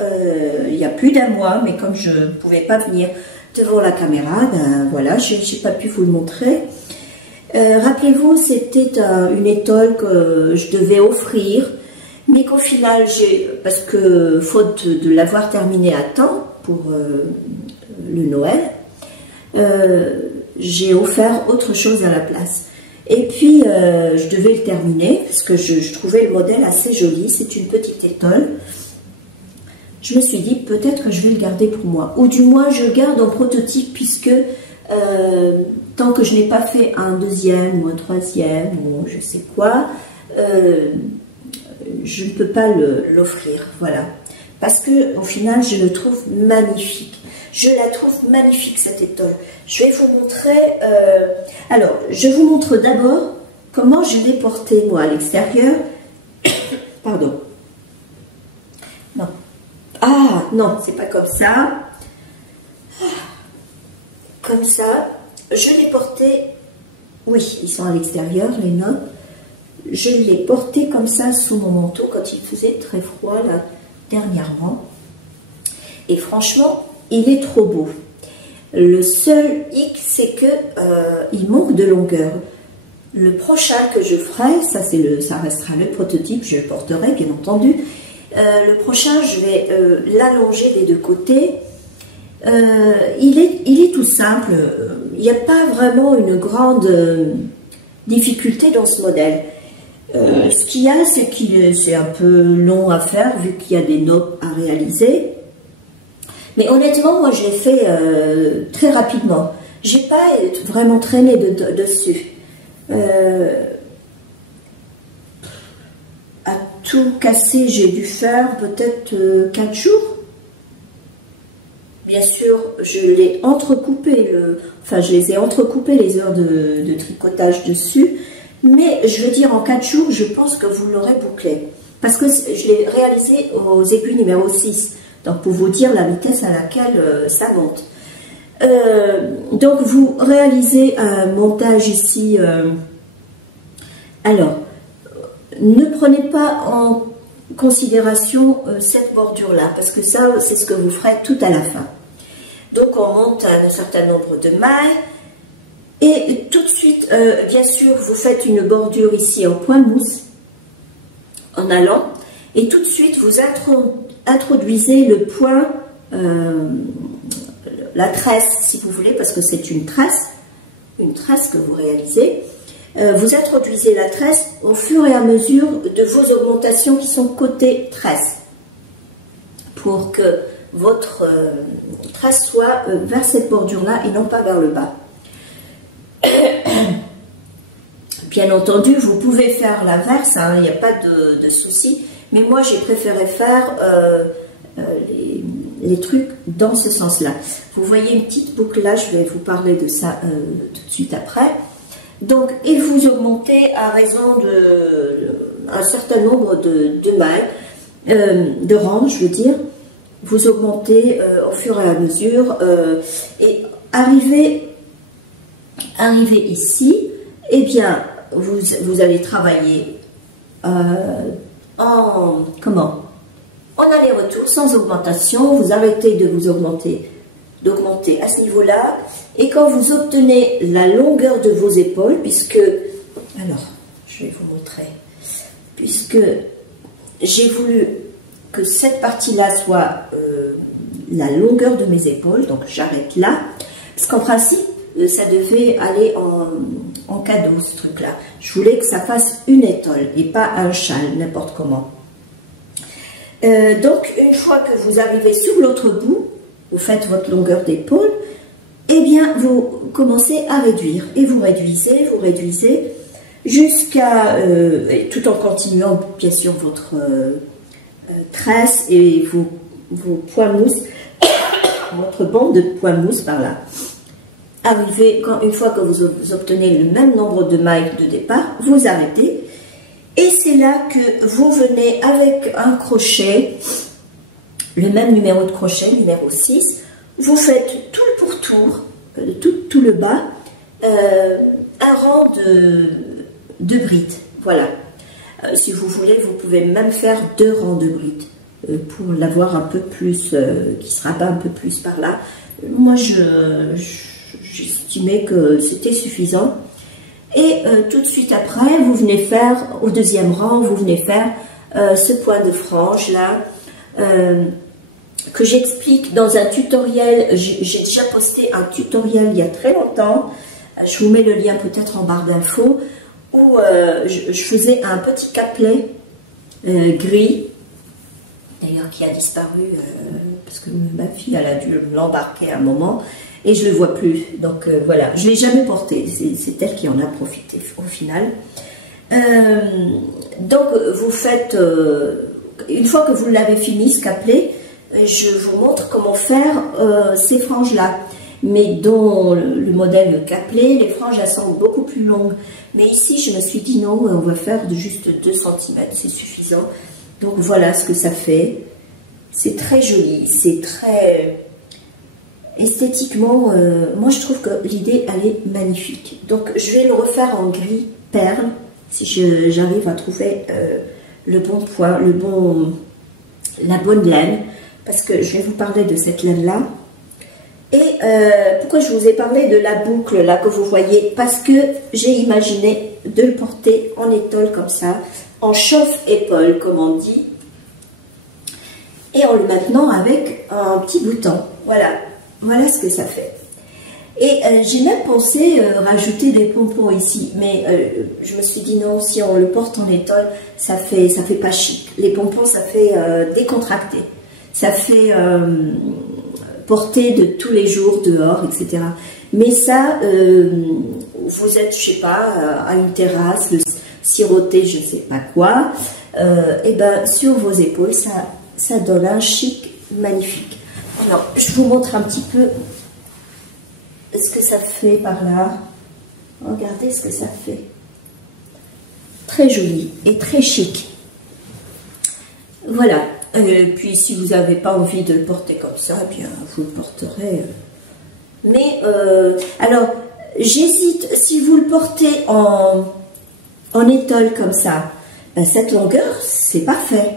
il y a plus d'un mois, mais comme je ne pouvais pas venir devant la caméra, ben voilà, j'ai pas pu vous le montrer. Rappelez-vous, c'était une étole que je devais offrir, mais qu'au final, parce que faute de l'avoir terminé à temps pour le Noël, j'ai offert autre chose à la place. Et puis, je devais le terminer, parce que je trouvais le modèle assez joli. C'est une petite étole. Je me suis dit, peut-être que je vais le garder pour moi. Ou du moins, je le garde en prototype, puisque tant que je n'ai pas fait un deuxième ou un troisième, ou je sais quoi, je ne peux pas l'offrir. Voilà. Parce que au final, je le trouve magnifique. Je la trouve magnifique, cette étole. Je vais vous montrer... alors, je vous montre d'abord comment je l'ai portée, moi, à l'extérieur. Pardon. Non. Ah, non, c'est pas comme ça. Comme ça. Je l'ai portée... Oui, ils sont à l'extérieur, les notes. Je l'ai portée comme ça sous mon manteau quand il faisait très froid, là, dernièrement. Et franchement... il est trop beau. Le seul hic, c'est que il manque de longueur. Le prochain que je ferai, ça restera le prototype, je le porterai bien entendu. Le prochain, je vais l'allonger des deux côtés. Il est tout simple. Il n'y a pas vraiment une grande difficulté dans ce modèle. Ce qu'il y a, c'est c'est un peu long à faire vu qu'il y a des nœuds à réaliser. Mais honnêtement, moi, je l'ai fait très rapidement. J'ai pas vraiment traîné dessus. À tout casser, j'ai dû faire peut-être 4 jours. Bien sûr, je l'ai entrecoupé, enfin, je les ai entrecoupé les heures de tricotage dessus. Mais je veux dire, en 4 jours, je pense que vous l'aurez bouclé. Parce que je l'ai réalisé aux aiguilles numéro 6. Donc, pour vous dire la vitesse à laquelle ça monte. Donc, vous réalisez un montage ici. Alors, ne prenez pas considération cette bordure-là, parce que ça, c'est ce que vous ferez tout à la fin. Donc, on monte un certain nombre de mailles, et tout de suite, bien sûr, vous faites une bordure ici en point mousse, en allant, et tout de suite, vous introduisez le point, la tresse, si vous voulez, parce que c'est une tresse que vous réalisez. Vous introduisez la tresse au fur et à mesure de vos augmentations qui sont côté tresse, pour que votre tresse soit vers cette bordure-là et non pas vers le bas. Bien entendu, vous pouvez faire l'inverse, hein, il n'y a pas de souci, mais moi j'ai préféré faire les trucs dans ce sens-là. Vous voyez une petite boucle là, je vais vous parler de ça tout de suite après. Donc, et vous augmentez à raison un certain nombre de mailles, de rangs, je veux dire. Vous augmentez au fur et à mesure et arrivez ici, eh bien, vous allez travailler en aller-retour, sans augmentation. Vous arrêtez de vous d'augmenter à ce niveau-là. Et quand vous obtenez la longueur de vos épaules, alors, je vais vous montrer, puisque j'ai voulu que cette partie-là soit la longueur de mes épaules, donc j'arrête là, parce qu'en principe, ça devait aller en cadeau, ce truc-là. Je voulais que ça fasse une étole et pas un châle, n'importe comment. Donc, une fois que vous arrivez sur l'autre bout, vous faites votre longueur d'épaule, eh bien, vous commencez à réduire. Et vous réduisez, jusqu'à, tout en continuant, bien sûr, votre tresse et vos points mousse, votre bande de points mousse par là. Une fois que vous obtenez le même nombre de mailles de départ, vous arrêtez. Et c'est là que vous venez avec un crochet, le même numéro de crochet, numéro 6, vous faites tout le pourtour, tout le bas, un rang de brides. Voilà. Si vous voulez, vous pouvez même faire 2 rangs de brides pour l'avoir un peu plus, qui se rabat un peu plus par là. Moi, j'estimais que c'était suffisant. Et tout de suite après, vous venez faire, au deuxième rang, vous venez faire ce point de frange là, que j'explique dans un tutoriel. J'ai déjà posté un tutoriel il y a très longtemps, je vous mets le lien peut-être en barre d'infos, où je faisais un petit capelet gris, d'ailleurs qui a disparu, parce que ma fille elle a dû l'embarquer à un moment, et je ne le vois plus, donc voilà, je ne l'ai jamais porté, c'est elle qui en a profité au final. Donc vous faites, une fois que vous l'avez fini ce capelet, je vous montre comment faire ces franges-là, mais dans le modèle capelet, les franges elles sont beaucoup plus longues, mais ici je me suis dit non, on va faire de juste 2 cm, c'est suffisant. Donc voilà ce que ça fait, c'est très joli, c'est très... Esthétiquement, moi je trouve que l'idée elle est magnifique. Donc je vais le refaire en gris perle, si j'arrive à trouver le bon point, la bonne laine, parce que je vais vous parler de cette laine là. Et pourquoi je vous ai parlé de la boucle là que vous voyez? Parce que j'ai imaginé de le porter en étole comme ça, en chauffe-épaule comme on dit, et en le maintenant avec un petit bouton. Voilà ce que ça fait. Et j'ai même pensé rajouter des pompons ici, mais je me suis dit non, si on le porte en étole, ça fait pas chic. Les pompons, ça fait décontracté, ça fait porter de tous les jours dehors, etc. Mais ça, vous êtes, je sais pas, à une terrasse, siroter, je sais pas quoi, et ben sur vos épaules, ça donne un chic magnifique. Alors, je vous montre un petit peu ce que ça fait par là. Regardez ce que ça fait. Très joli et très chic. Voilà. Puis, si vous n'avez pas envie de le porter comme ça, eh bien, vous le porterez. Mais, alors, j'hésite. Si vous le portez en étole comme ça, ben, cette longueur, c'est parfait.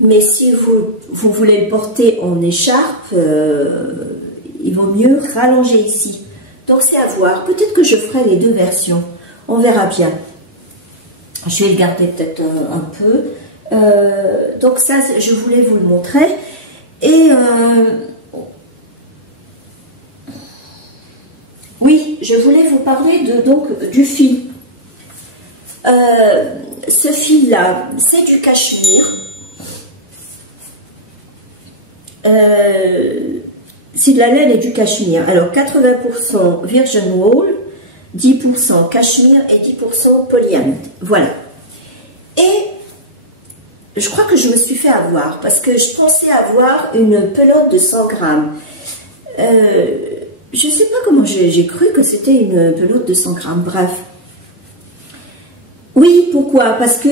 Mais si vous voulez le porter en écharpe, il vaut mieux rallonger ici. Donc c'est à voir. Peut-être que je ferai les deux versions. On verra bien. Je vais le garder peut-être un peu. Donc ça, je voulais vous le montrer. Et oui, je voulais vous parler du fil. Ce fil-là, c'est du cachemire. C'est de la laine et du cachemire. Alors 80% virgin wool, 10% cachemire et 10% polyamide. Voilà. Et je crois que je me suis fait avoir parce que je pensais avoir une pelote de 100 grammes. Je ne sais pas comment j'ai cru que c'était une pelote de 100 grammes. Bref. Oui, pourquoi? Parce que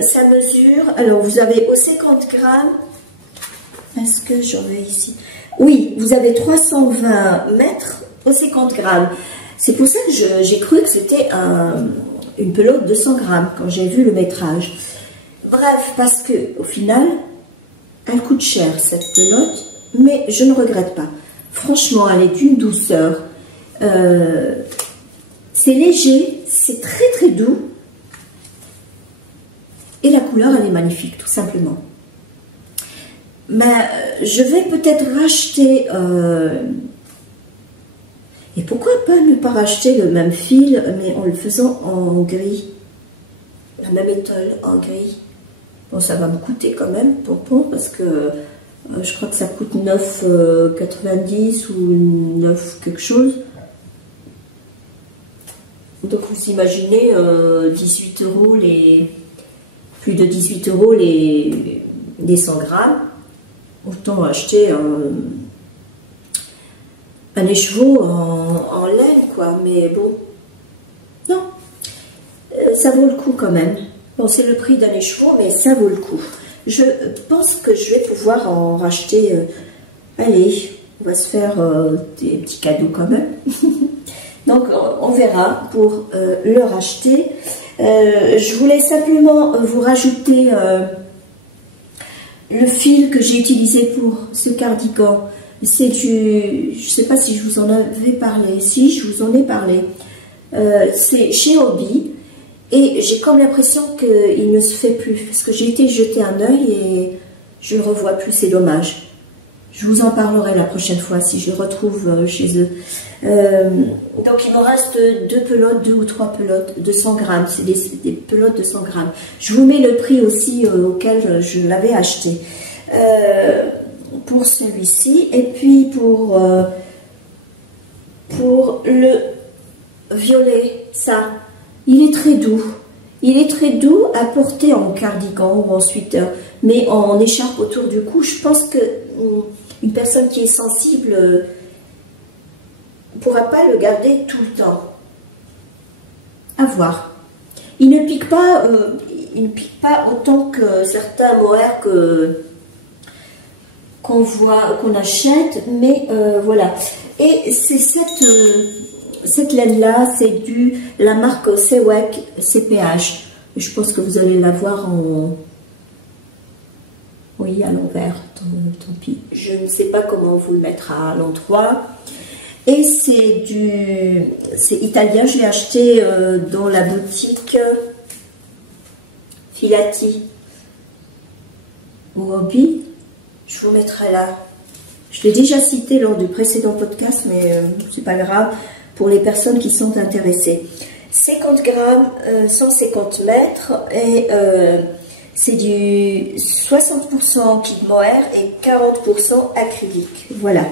ça mesure. Alors vous avez au 50 grammes. Est-ce que j'en ai ici? Oui, vous avez 320 mètres au 50 grammes. C'est pour ça que j'ai cru que c'était une pelote de 100 grammes quand j'ai vu le métrage. Bref, parce que au final, elle coûte cher cette pelote, mais je ne regrette pas. Franchement, elle est d'une douceur. C'est léger, c'est très très doux. Et la couleur, elle est magnifique, tout simplement. Mais je vais peut-être racheter, et pourquoi pas ne pas racheter le même fil, mais en le faisant en gris, la même étole en gris. Bon, ça va me coûter quand même, pompon, parce que je crois que ça coûte 9,90 ou 9 quelque chose. Donc vous imaginez 18 € plus de 18 € les 100 grammes. Autant acheter un écheveau en laine, quoi. Mais bon, non, ça vaut le coup quand même. Bon, c'est le prix d'un écheveau, mais ça vaut le coup. Je pense que je vais pouvoir en racheter. Allez, on va se faire des petits cadeaux quand même. Donc, on verra pour le racheter. Je voulais simplement vous rajouter le fil que j'ai utilisé pour ce cardigan. C'est du... Je ne sais pas si je vous en avais parlé. Si, je vous en ai parlé. C'est chez Hobby. Et j'ai comme l'impression qu'il ne se fait plus. Parce que j'ai été jeter un œil et je ne le revois plus. C'est dommage. Je vous en parlerai la prochaine fois si je le retrouve chez eux. Donc il me reste deux ou trois pelotes de 100 grammes. C'est des pelotes de 100 grammes. Je vous mets le prix aussi auquel je l'avais acheté. Pour celui-ci. Et puis pour le violet, ça. Il est très doux. Il est très doux à porter en cardigan ou en sweater. Mais en écharpe autour du cou, je pense que une personne qui est sensible ne pourra pas le garder tout le temps. À voir. Il ne pique pas, autant que certains mohair qu'on achète, mais voilà. Et c'est cette laine-là, c'est la marque Sewek CPH. Je pense que vous allez la voir oui, à l'envers, tant pis. Je ne sais pas comment vous le mettre à l'endroit. Et c'est italien, je l'ai acheté dans la boutique Filati au Hobby. Je vous mettrai là. Je l'ai déjà cité lors du précédent podcast, mais c'est pas grave pour les personnes qui sont intéressées. 50 grammes, 150 mètres et c'est du 60% kit mohair et 40% acrylique. Voilà.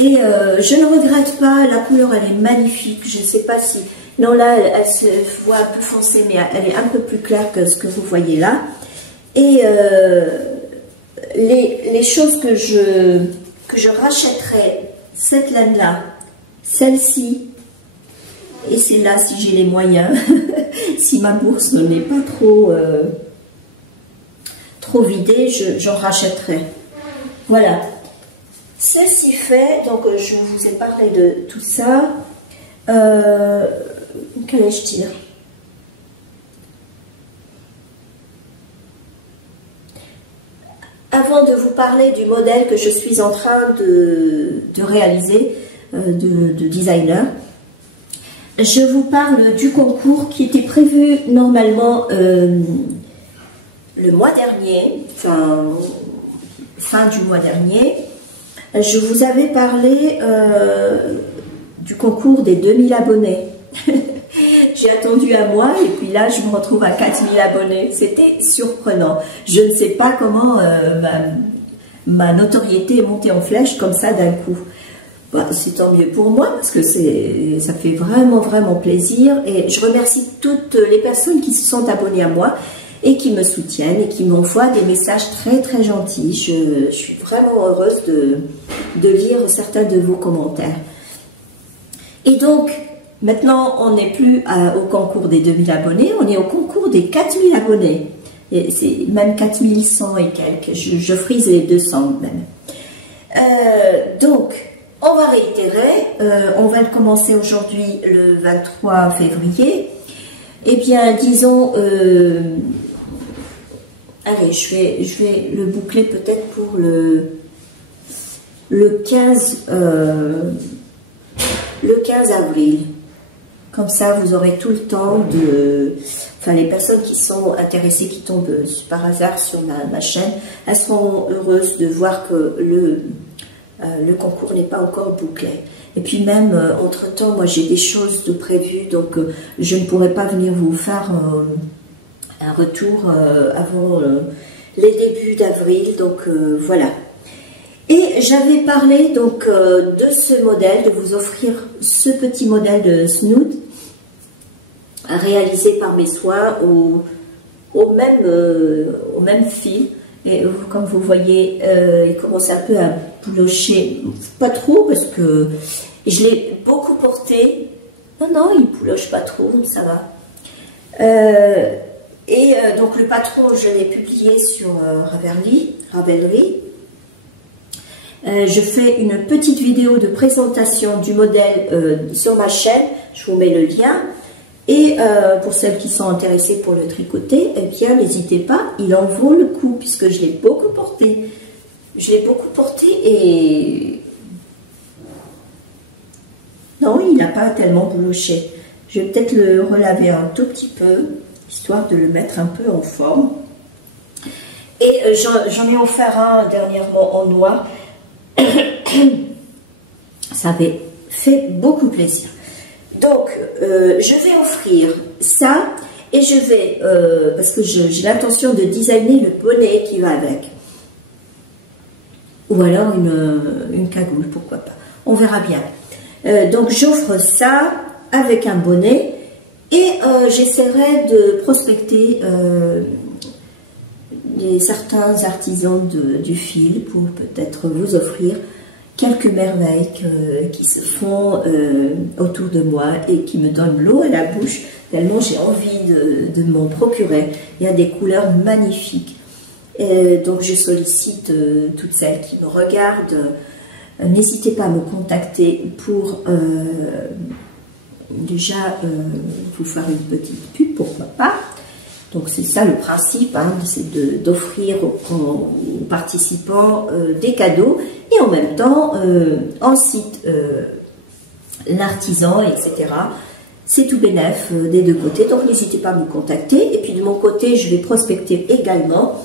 Et je ne regrette pas, la couleur elle est magnifique. Je ne sais pas si... Non, là elle se voit un peu foncée, mais elle est un peu plus claire que ce que vous voyez là. Et les choses que je rachèterai, cette laine-là, celle-ci, et celle-là si j'ai les moyens, si ma bourse n'est pas trop vidée, j'en rachèterai. Voilà. Ceci fait, donc je vous ai parlé de tout ça. Qu'allais-je dire? parler du modèle que je suis en train de réaliser, de designer. Je vous parle du concours qui était prévu normalement le mois dernier, fin du mois dernier. Je vous avais parlé du concours des 2000 abonnés. J'ai attendu un mois et puis là je me retrouve à 4000 abonnés. C'était surprenant. Je ne sais pas comment ma notoriété est montée en flèche comme ça d'un coup. Bah, c'est tant mieux pour moi parce que ça fait vraiment plaisir et je remercie toutes les personnes qui se sont abonnées à moi et qui me soutiennent et qui m'envoient des messages très gentils. Je suis vraiment heureuse de lire certains de vos commentaires. Et donc maintenant on n'est plus au concours des 2000 abonnés, on est au concours des 4000 abonnés. C'est même 4100 et quelques, je frise les 200 même. Donc on va réitérer, on va le commencer aujourd'hui le 23 février. Eh bien, disons, allez, je vais le boucler peut-être pour le 15 avril. Comme ça, vous aurez tout le temps de... Enfin, les personnes qui sont intéressées, qui tombent par hasard sur ma chaîne, elles seront heureuses de voir que le concours n'est pas encore bouclé. Et puis même, entre-temps, moi j'ai des choses de prévues, donc je ne pourrai pas venir vous faire un retour avant les débuts d'avril, donc voilà. Et j'avais parlé donc de ce modèle, de vous offrir ce petit modèle de Snood, réalisé par mes soins au même fil. Et comme vous voyez, il commence un peu à poulocher, pas trop parce que je l'ai beaucoup porté. Non, il pouloche pas trop, ça va. Donc le patron, je l'ai publié sur Ravelry. Je fais une petite vidéo de présentation du modèle sur ma chaîne, je vous mets le lien. Et pour celles qui sont intéressées pour le tricoter, eh bien n'hésitez pas, il en vaut le coup puisque je l'ai beaucoup porté. Je l'ai beaucoup porté et non, il n'a pas tellement bouloché. Je vais peut-être le relaver un tout petit peu, histoire de le mettre un peu en forme. Et j'en ai offert un dernièrement en noir. Ça avait fait beaucoup plaisir. Donc, je vais offrir ça et je vais, parce que j'ai l'intention de designer le bonnet qui va avec. Ou alors une cagoule, pourquoi pas. On verra bien. Donc, j'offre ça avec un bonnet et j'essaierai de prospecter certains artisans du fil pour peut-être vous offrir quelques merveilles qui se font autour de moi et qui me donnent l'eau à la bouche, tellement j'ai envie de m'en procurer. Il y a des couleurs magnifiques. Donc je sollicite toutes celles qui me regardent. N'hésitez pas à me contacter pour déjà vous faire une petite pub, pourquoi pas. Donc c'est ça le principe, hein, c'est d'offrir aux participants des cadeaux et en même temps on cite l'artisan, etc. C'est tout bénef des deux côtés, donc n'hésitez pas à me contacter. Et puis de mon côté, je vais prospecter également.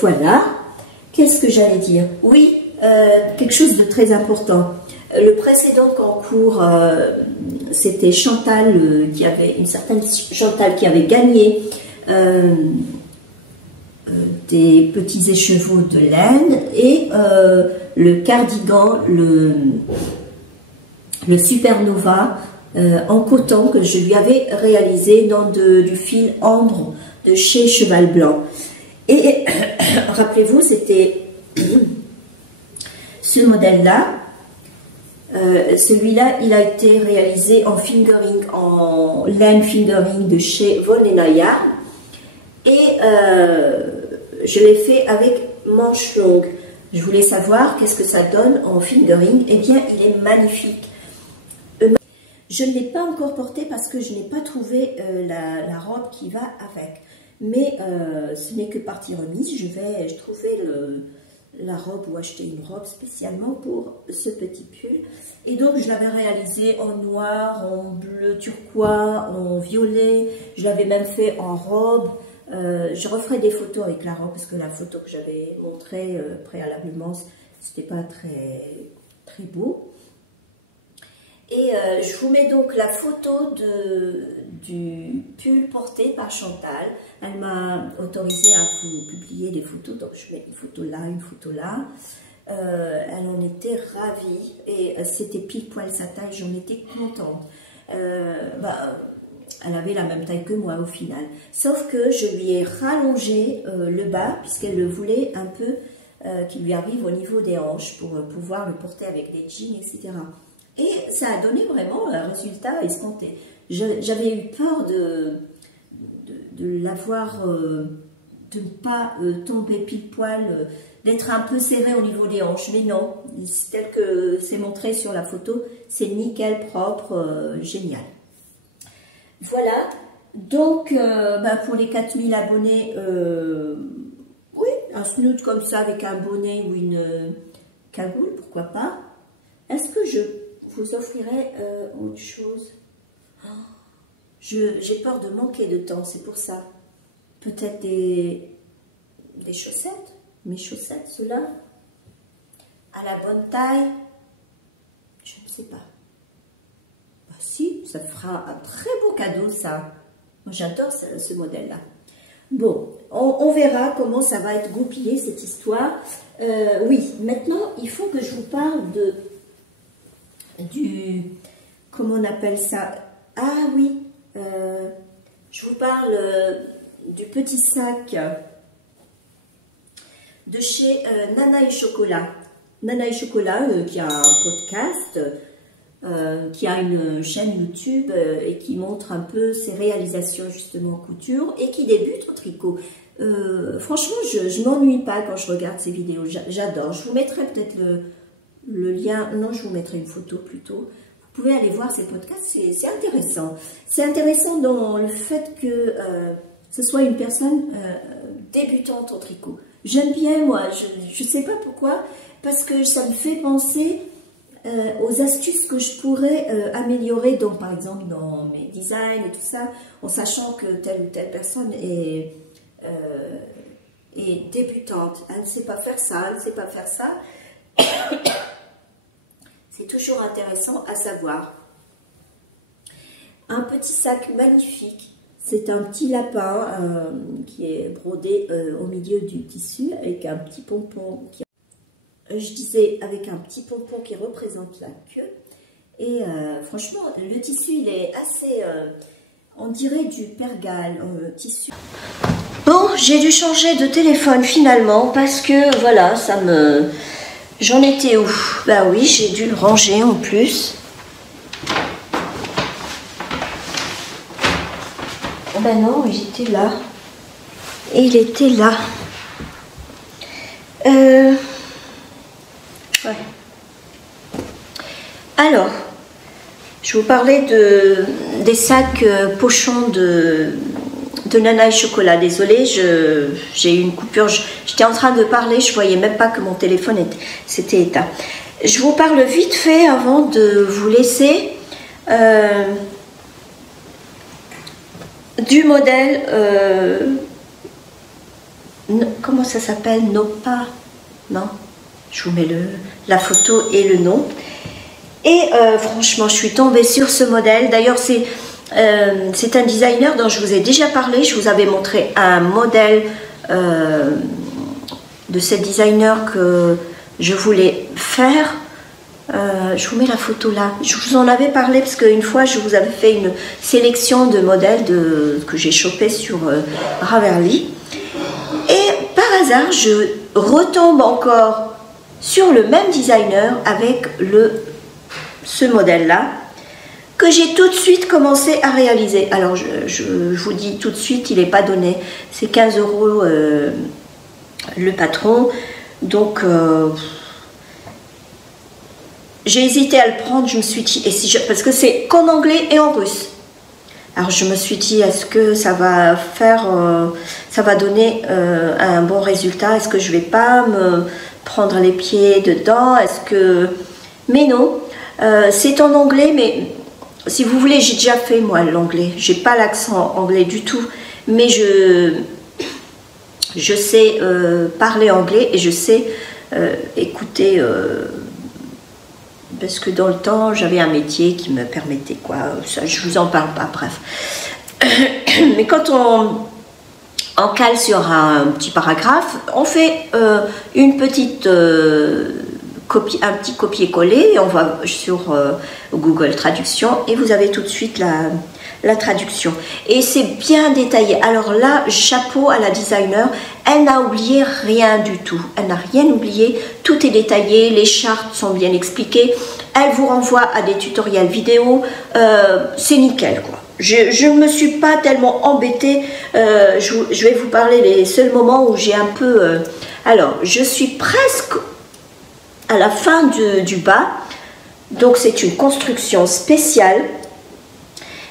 Voilà. Qu'est-ce que j'allais dire? Oui, quelque chose de très important. Le précédent concours, c'était Chantal, une certaine Chantal qui avait gagné des petits écheveaux de laine et le cardigan, le Supernova en coton que je lui avais réalisé dans du fil ambre de chez Cheval Blanc. Et rappelez-vous, c'était ce modèle-là. Celui-là, il a été réalisé en fingering, en laine fingering de chez Vollenaya. Et je l'ai fait avec manche longue. Je voulais savoir qu'est-ce que ça donne en fingering. Eh bien, il est magnifique. Je ne l'ai pas encore porté parce que je n'ai pas trouvé la robe qui va avec. Mais ce n'est que partie remise. Je trouvais la robe ou acheter une robe spécialement pour ce petit pull. Et donc je l'avais réalisé en noir, en bleu turquoise, en violet. Je l'avais même fait en robe. Je referai des photos avec la robe parce que la photo que j'avais montrée préalablement, c'était pas très beau. Et je vous mets donc la photo du pull porté par Chantal. Elle m'a autorisé à vous publier des photos, donc je mets une photo là, une photo là. Elle en était ravie et c'était pile poil sa taille, j'en étais contente. Elle avait la même taille que moi au final, sauf que je lui ai rallongé le bas puisqu'elle le voulait un peu qu'il lui arrive au niveau des hanches pour pouvoir le porter avec des jeans, etc. Et ça a donné vraiment un résultat escompté. J'avais eu peur de l'avoir, de ne pas tomber pile poil, d'être un peu serré au niveau des hanches. Mais non, tel que c'est montré sur la photo, c'est nickel, propre, génial. Voilà, donc pour les 4000 abonnés, oui, un snoot comme ça avec un bonnet ou une cagoule, pourquoi pas. Est-ce que je vous offrirai autre chose? J'ai peur de manquer de temps, c'est pour ça. Peut-être des chaussettes, mes chaussettes, ceux-là, à la bonne taille, je ne sais pas. Bah si, ça fera un très beau cadeau, ça. Moi, j'adore ce modèle-là. Bon, on verra comment ça va être goupillé, cette histoire. Oui, maintenant, il faut que je vous parle comment on appelle ça? Ah oui, je vous parle du petit sac de chez Nana et Chocolat. Nana et Chocolat qui a un podcast, qui a une chaîne YouTube et qui montre un peu ses réalisations justement en couture et qui débute en tricot. Franchement, je m'ennuie pas quand je regarde ces vidéos, j'adore. Je vous mettrai peut-être le lien, non, je vous mettrai une photo plutôt. Vous pouvez aller voir ces podcasts, c'est intéressant. C'est intéressant dans le fait que ce soit une personne débutante en tricot. J'aime bien, moi, je ne sais pas pourquoi, parce que ça me fait penser aux astuces que je pourrais améliorer, donc, par exemple dans mes designs et tout ça, en sachant que telle ou telle personne est débutante. Elle ne sait pas faire ça, elle ne sait pas faire ça. C'est toujours intéressant à savoir. Un petit sac magnifique. C'est un petit lapin qui est brodé au milieu du tissu avec un petit pompon. Je disais avec un petit pompon qui représente la queue. Et franchement, le tissu, il est assez... on dirait du pergale, tissu. Bon, j'ai dû changer de téléphone finalement parce que voilà, ça me... J'en étais où? Bah oui, j'ai dû le ranger en plus. Oh ben non, il était là. Et il était là. Ouais. Alors, je vous parlais des sacs pochons de Nana et Chocolat. Désolée, j'ai eu une coupure. J'étais en train de parler, je ne voyais même pas que mon téléphone s'était éteint. Je vous parle vite fait avant de vous laisser du modèle. Comment ça s'appelle? Nopa? Non? Je vous mets la photo et le nom. Et franchement, je suis tombée sur ce modèle. D'ailleurs, c'est un designer dont je vous ai déjà parlé. Je vous avais montré un modèle de ce designer que je voulais faire. Je vous mets la photo là. Je vous en avais parlé parce qu'une fois, je vous avais fait une sélection de modèles que j'ai chopé sur Ravelry. Et par hasard, je retombe encore sur le même designer avec ce modèle-là, que j'ai tout de suite commencé à réaliser. Alors, je vous dis tout de suite, il n'est pas donné. C'est 15 € le patron. Donc, j'ai hésité à le prendre. Je me suis dit, parce que c'est qu'en anglais et en russe. Alors je me suis dit, est-ce que ça va faire, ça va donner un bon résultat? Est-ce que je vais pas me prendre les pieds dedans? Mais non, c'est en anglais, mais si vous voulez, j'ai déjà fait moi l'anglais. J'ai pas l'accent anglais du tout, mais je sais parler anglais et je sais écouter. Parce que dans le temps, j'avais un métier qui me permettait quoi. Ça, je vous en parle pas, bref. Mais quand on cale sur un petit paragraphe, on fait une petite un petit copier-coller, et on va sur Google Traduction et vous avez tout de suite la traduction. Et c'est bien détaillé. Alors là, chapeau à la designer, elle n'a oublié rien du tout. Elle n'a rien oublié, tout est détaillé, les chartes sont bien expliquées. Elle vous renvoie à des tutoriels vidéo, c'est nickel quoi. Je ne me suis pas tellement embêtée, je vais vous parler les seuls moments où j'ai un peu... alors, je suis presque à la fin du bas, donc c'est une construction spéciale.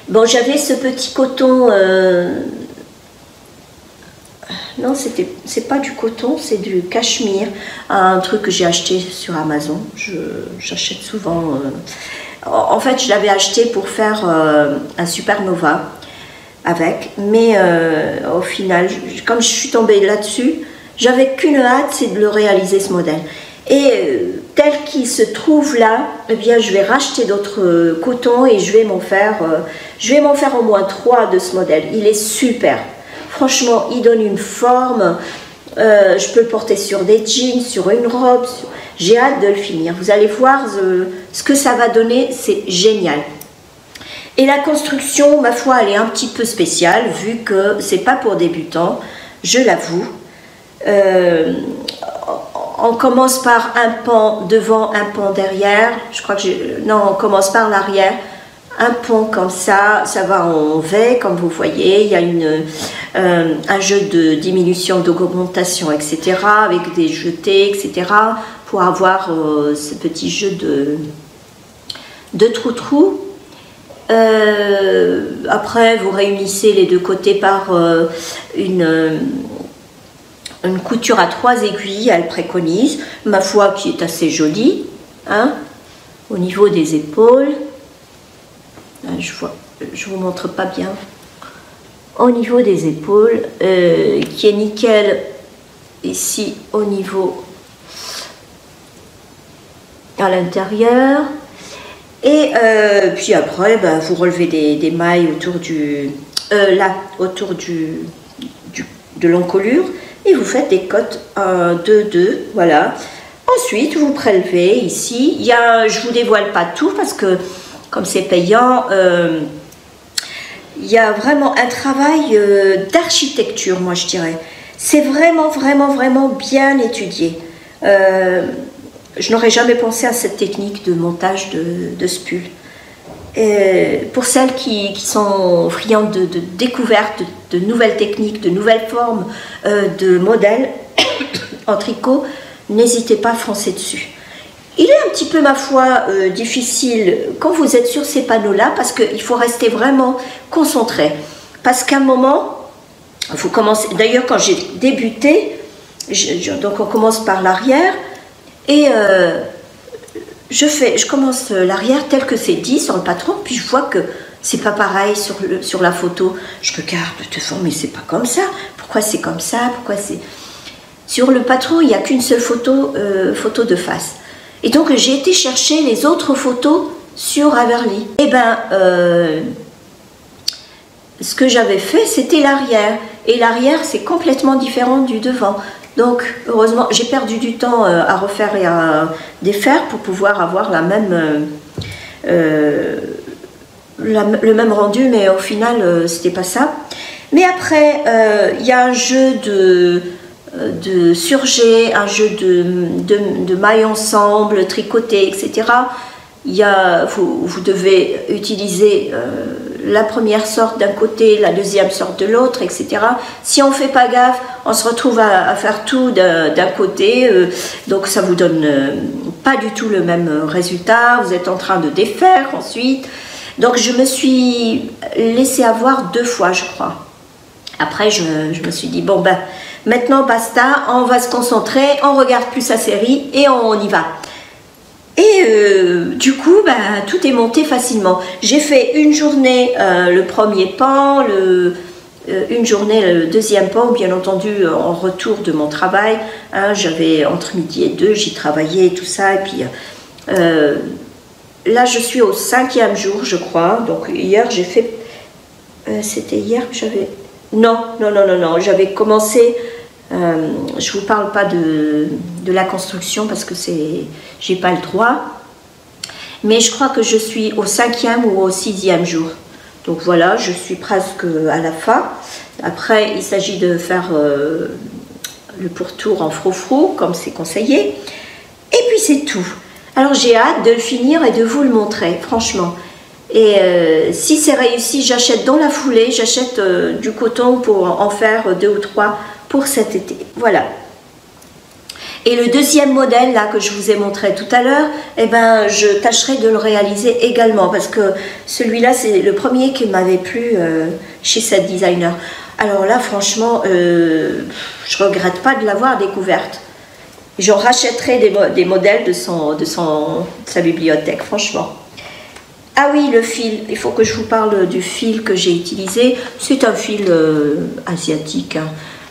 Bon, j'avais ce petit coton, non, c'est pas du coton, c'est du cachemire, un truc que j'ai acheté sur Amazon. J'achète souvent. En fait, je l'avais acheté pour faire un supernova avec, mais au final, comme je suis tombée là-dessus, j'avais qu'une hâte, c'est de le réaliser ce modèle. Et tel qu'il se trouve là, eh bien, je vais racheter d'autres cotons et je vais m'en faire au moins 3 de ce modèle. Il est super. Franchement, il donne une forme. Je peux le porter sur des jeans, sur une robe. J'ai hâte de le finir. Vous allez voir ce que ça va donner. C'est génial. Et la construction, ma foi, elle est un petit peu spéciale vu que c'est pas pour débutants. Je l'avoue. On commence par un pan devant, un pan derrière. Je crois que non, on commence par l'arrière. Un pont comme ça va en V, comme vous voyez. Il y a un jeu de diminution, d'augmentation, etc. avec des jetés, etc. pour avoir ce petit jeu de trou-trou. Après, vous réunissez les deux côtés par une couture à 3 aiguilles, elle préconise, ma foi, qui est assez jolie, hein, au niveau des épaules. Je vous montre pas bien. Au niveau des épaules, qui est nickel ici au niveau à l'intérieur. Et puis après, ben, vous relevez des mailles autour de l'encolure et vous faites des cottes 2-2, voilà. Ensuite, vous prélevez ici. Je vous dévoile pas tout parce que comme c'est payant, il y a vraiment un travail d'architecture, moi je dirais. C'est vraiment, vraiment, vraiment bien étudié. Je n'aurais jamais pensé à cette technique de montage de ce pull. Pour celles qui sont friandes de découvertes, de nouvelles techniques, de nouvelles formes de modèles en tricot, n'hésitez pas à foncer dessus. Il est un petit peu, ma foi, difficile quand vous êtes sur ces panneaux-là parce qu'il faut rester vraiment concentré. Parce qu'à un moment, vous commencez... D'ailleurs, quand j'ai débuté, donc on commence par l'arrière et je commence l'arrière tel que c'est dit sur le patron, puis je vois que c'est pas pareil sur la photo. Je regarde, de toute façon, mais c'est pas comme ça. Pourquoi c'est comme ça? Pourquoi c'est... Sur le patron, il n'y a qu'une seule photo de face. Et donc j'ai été chercher les autres photos sur Averly. Et ben, ce que j'avais fait, c'était l'arrière. Et l'arrière, c'est complètement différent du devant. Donc, heureusement, j'ai perdu du temps à refaire et à défaire pour pouvoir avoir le même rendu, mais au final, c'était pas ça. Mais après, il y a un jeu de surjet, un jeu de mailles ensemble, tricotés, etc. Vous devez utiliser la première sorte d'un côté, la deuxième sorte de l'autre, etc. Si on ne fait pas gaffe, on se retrouve à faire tout d'un côté, donc ça vous donne pas du tout le même résultat. Vous êtes en train de défaire ensuite. Donc je me suis laissée avoir 2 fois, je crois. Après, je me suis dit, bon ben, maintenant basta, on va se concentrer, on regarde plus sa série et on y va. Et du coup, ben, tout est monté facilement. J'ai fait une journée le premier pan, une journée le deuxième pan, bien entendu en retour de mon travail. Hein, j'avais entre midi et 2, j'y travaillais tout ça. Et puis là, je suis au 5e jour, je crois. Donc hier, j'ai fait... C'était hier que j'avais... Non, j'avais commencé... je ne vous parle pas de la construction parce que j'ai pas le droit. Mais je crois que je suis au 5e ou au 6e jour. Donc voilà, je suis presque à la fin. Après, il s'agit de faire le pourtour en froufrou, comme c'est conseillé. Et puis c'est tout. Alors j'ai hâte de le finir et de vous le montrer, franchement. Et si c'est réussi, j'achète dans la foulée, j'achète du coton pour en faire 2 ou 3 pour cet été. Voilà. Et le deuxième modèle là que je vous ai montré tout à l'heure, eh ben, je tâcherai de le réaliser également parce que celui-là c'est le premier qui m'avait plu chez cette designer. Alors là franchement, je regrette pas de l'avoir découverte. J'en rachèterai des modèles de sa bibliothèque, franchement. Ah oui, le fil, il faut que je vous parle du fil que j'ai utilisé. C'est un fil asiatique.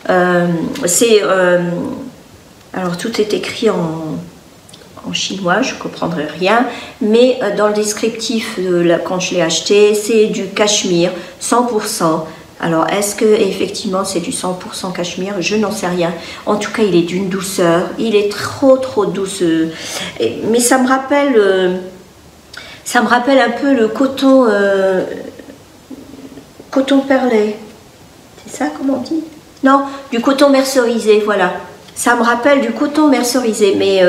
Hein. Alors tout est écrit en chinois, je ne comprendrai rien. Mais dans le descriptif, quand je l'ai acheté, c'est du cachemire, 100%. Alors est-ce que effectivement c'est du 100% cachemire? Je n'en sais rien. En tout cas, il est d'une douceur. Il est trop douce. Mais ça me rappelle... Ça me rappelle un peu le coton perlé. C'est ça comment on dit? Non, du coton mercerisé, voilà. Ça me rappelle du coton mercerisé, mais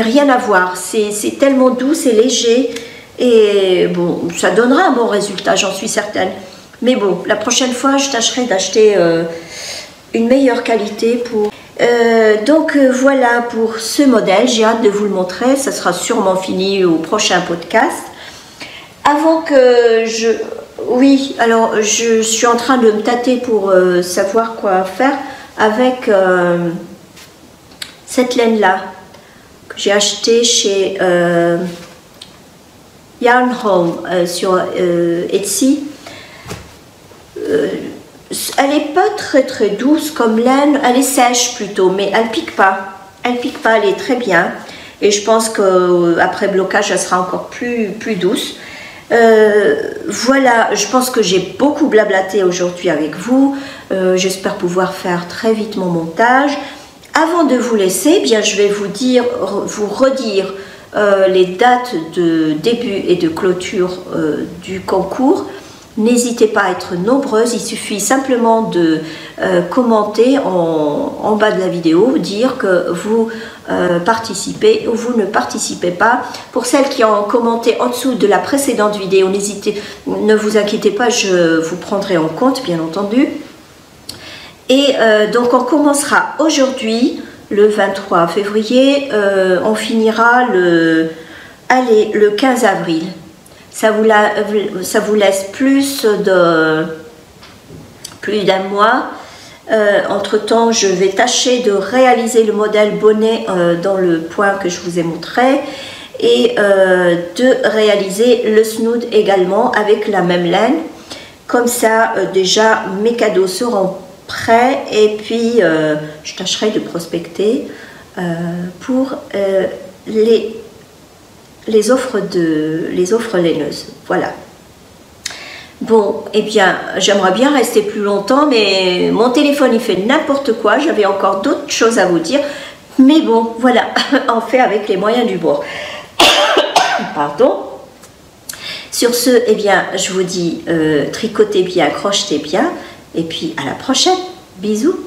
rien à voir. C'est tellement doux, c'est léger. Et bon, ça donnera un bon résultat, j'en suis certaine. Mais bon, la prochaine fois, je tâcherai d'acheter une meilleure qualité pour... donc voilà pour ce modèle, j'ai hâte de vous le montrer, ça sera sûrement fini au prochain podcast. Avant que je... Oui, alors je suis en train de me tâter pour savoir quoi faire avec cette laine-là que j'ai achetée chez Yarn Home sur Etsy. Elle n'est pas très douce comme laine, elle est sèche plutôt, mais elle pique pas. Elle pique pas, elle est très bien. Et je pense qu'après blocage, elle sera encore plus douce. Voilà, je pense que j'ai beaucoup blablaté aujourd'hui avec vous. J'espère pouvoir faire très vite mon montage. Avant de vous laisser, bien, je vais vous redire les dates de début et de clôture du concours. N'hésitez pas à être nombreuses, il suffit simplement de commenter en bas de la vidéo, dire que vous participez ou vous ne participez pas. Pour celles qui ont commenté en dessous de la précédente vidéo, ne vous inquiétez pas, je vous prendrai en compte, bien entendu. Et donc on commencera aujourd'hui, le 23 février, on finira le 15 avril. Ça vous laisse plus d'un mois. Entre-temps, je vais tâcher de réaliser le modèle bonnet dans le point que je vous ai montré et de réaliser le snood également avec la même laine. Comme ça, déjà, mes cadeaux seront prêts et puis je tâcherai de prospecter pour les offres laineuses. Voilà. Bon, eh bien, j'aimerais bien rester plus longtemps, mais mon téléphone, il fait n'importe quoi. J'avais encore d'autres choses à vous dire. Mais bon, voilà, on fait avec les moyens du bord. Pardon. Sur ce, eh bien, je vous dis tricotez bien, crochetez bien. Et puis, à la prochaine. Bisous.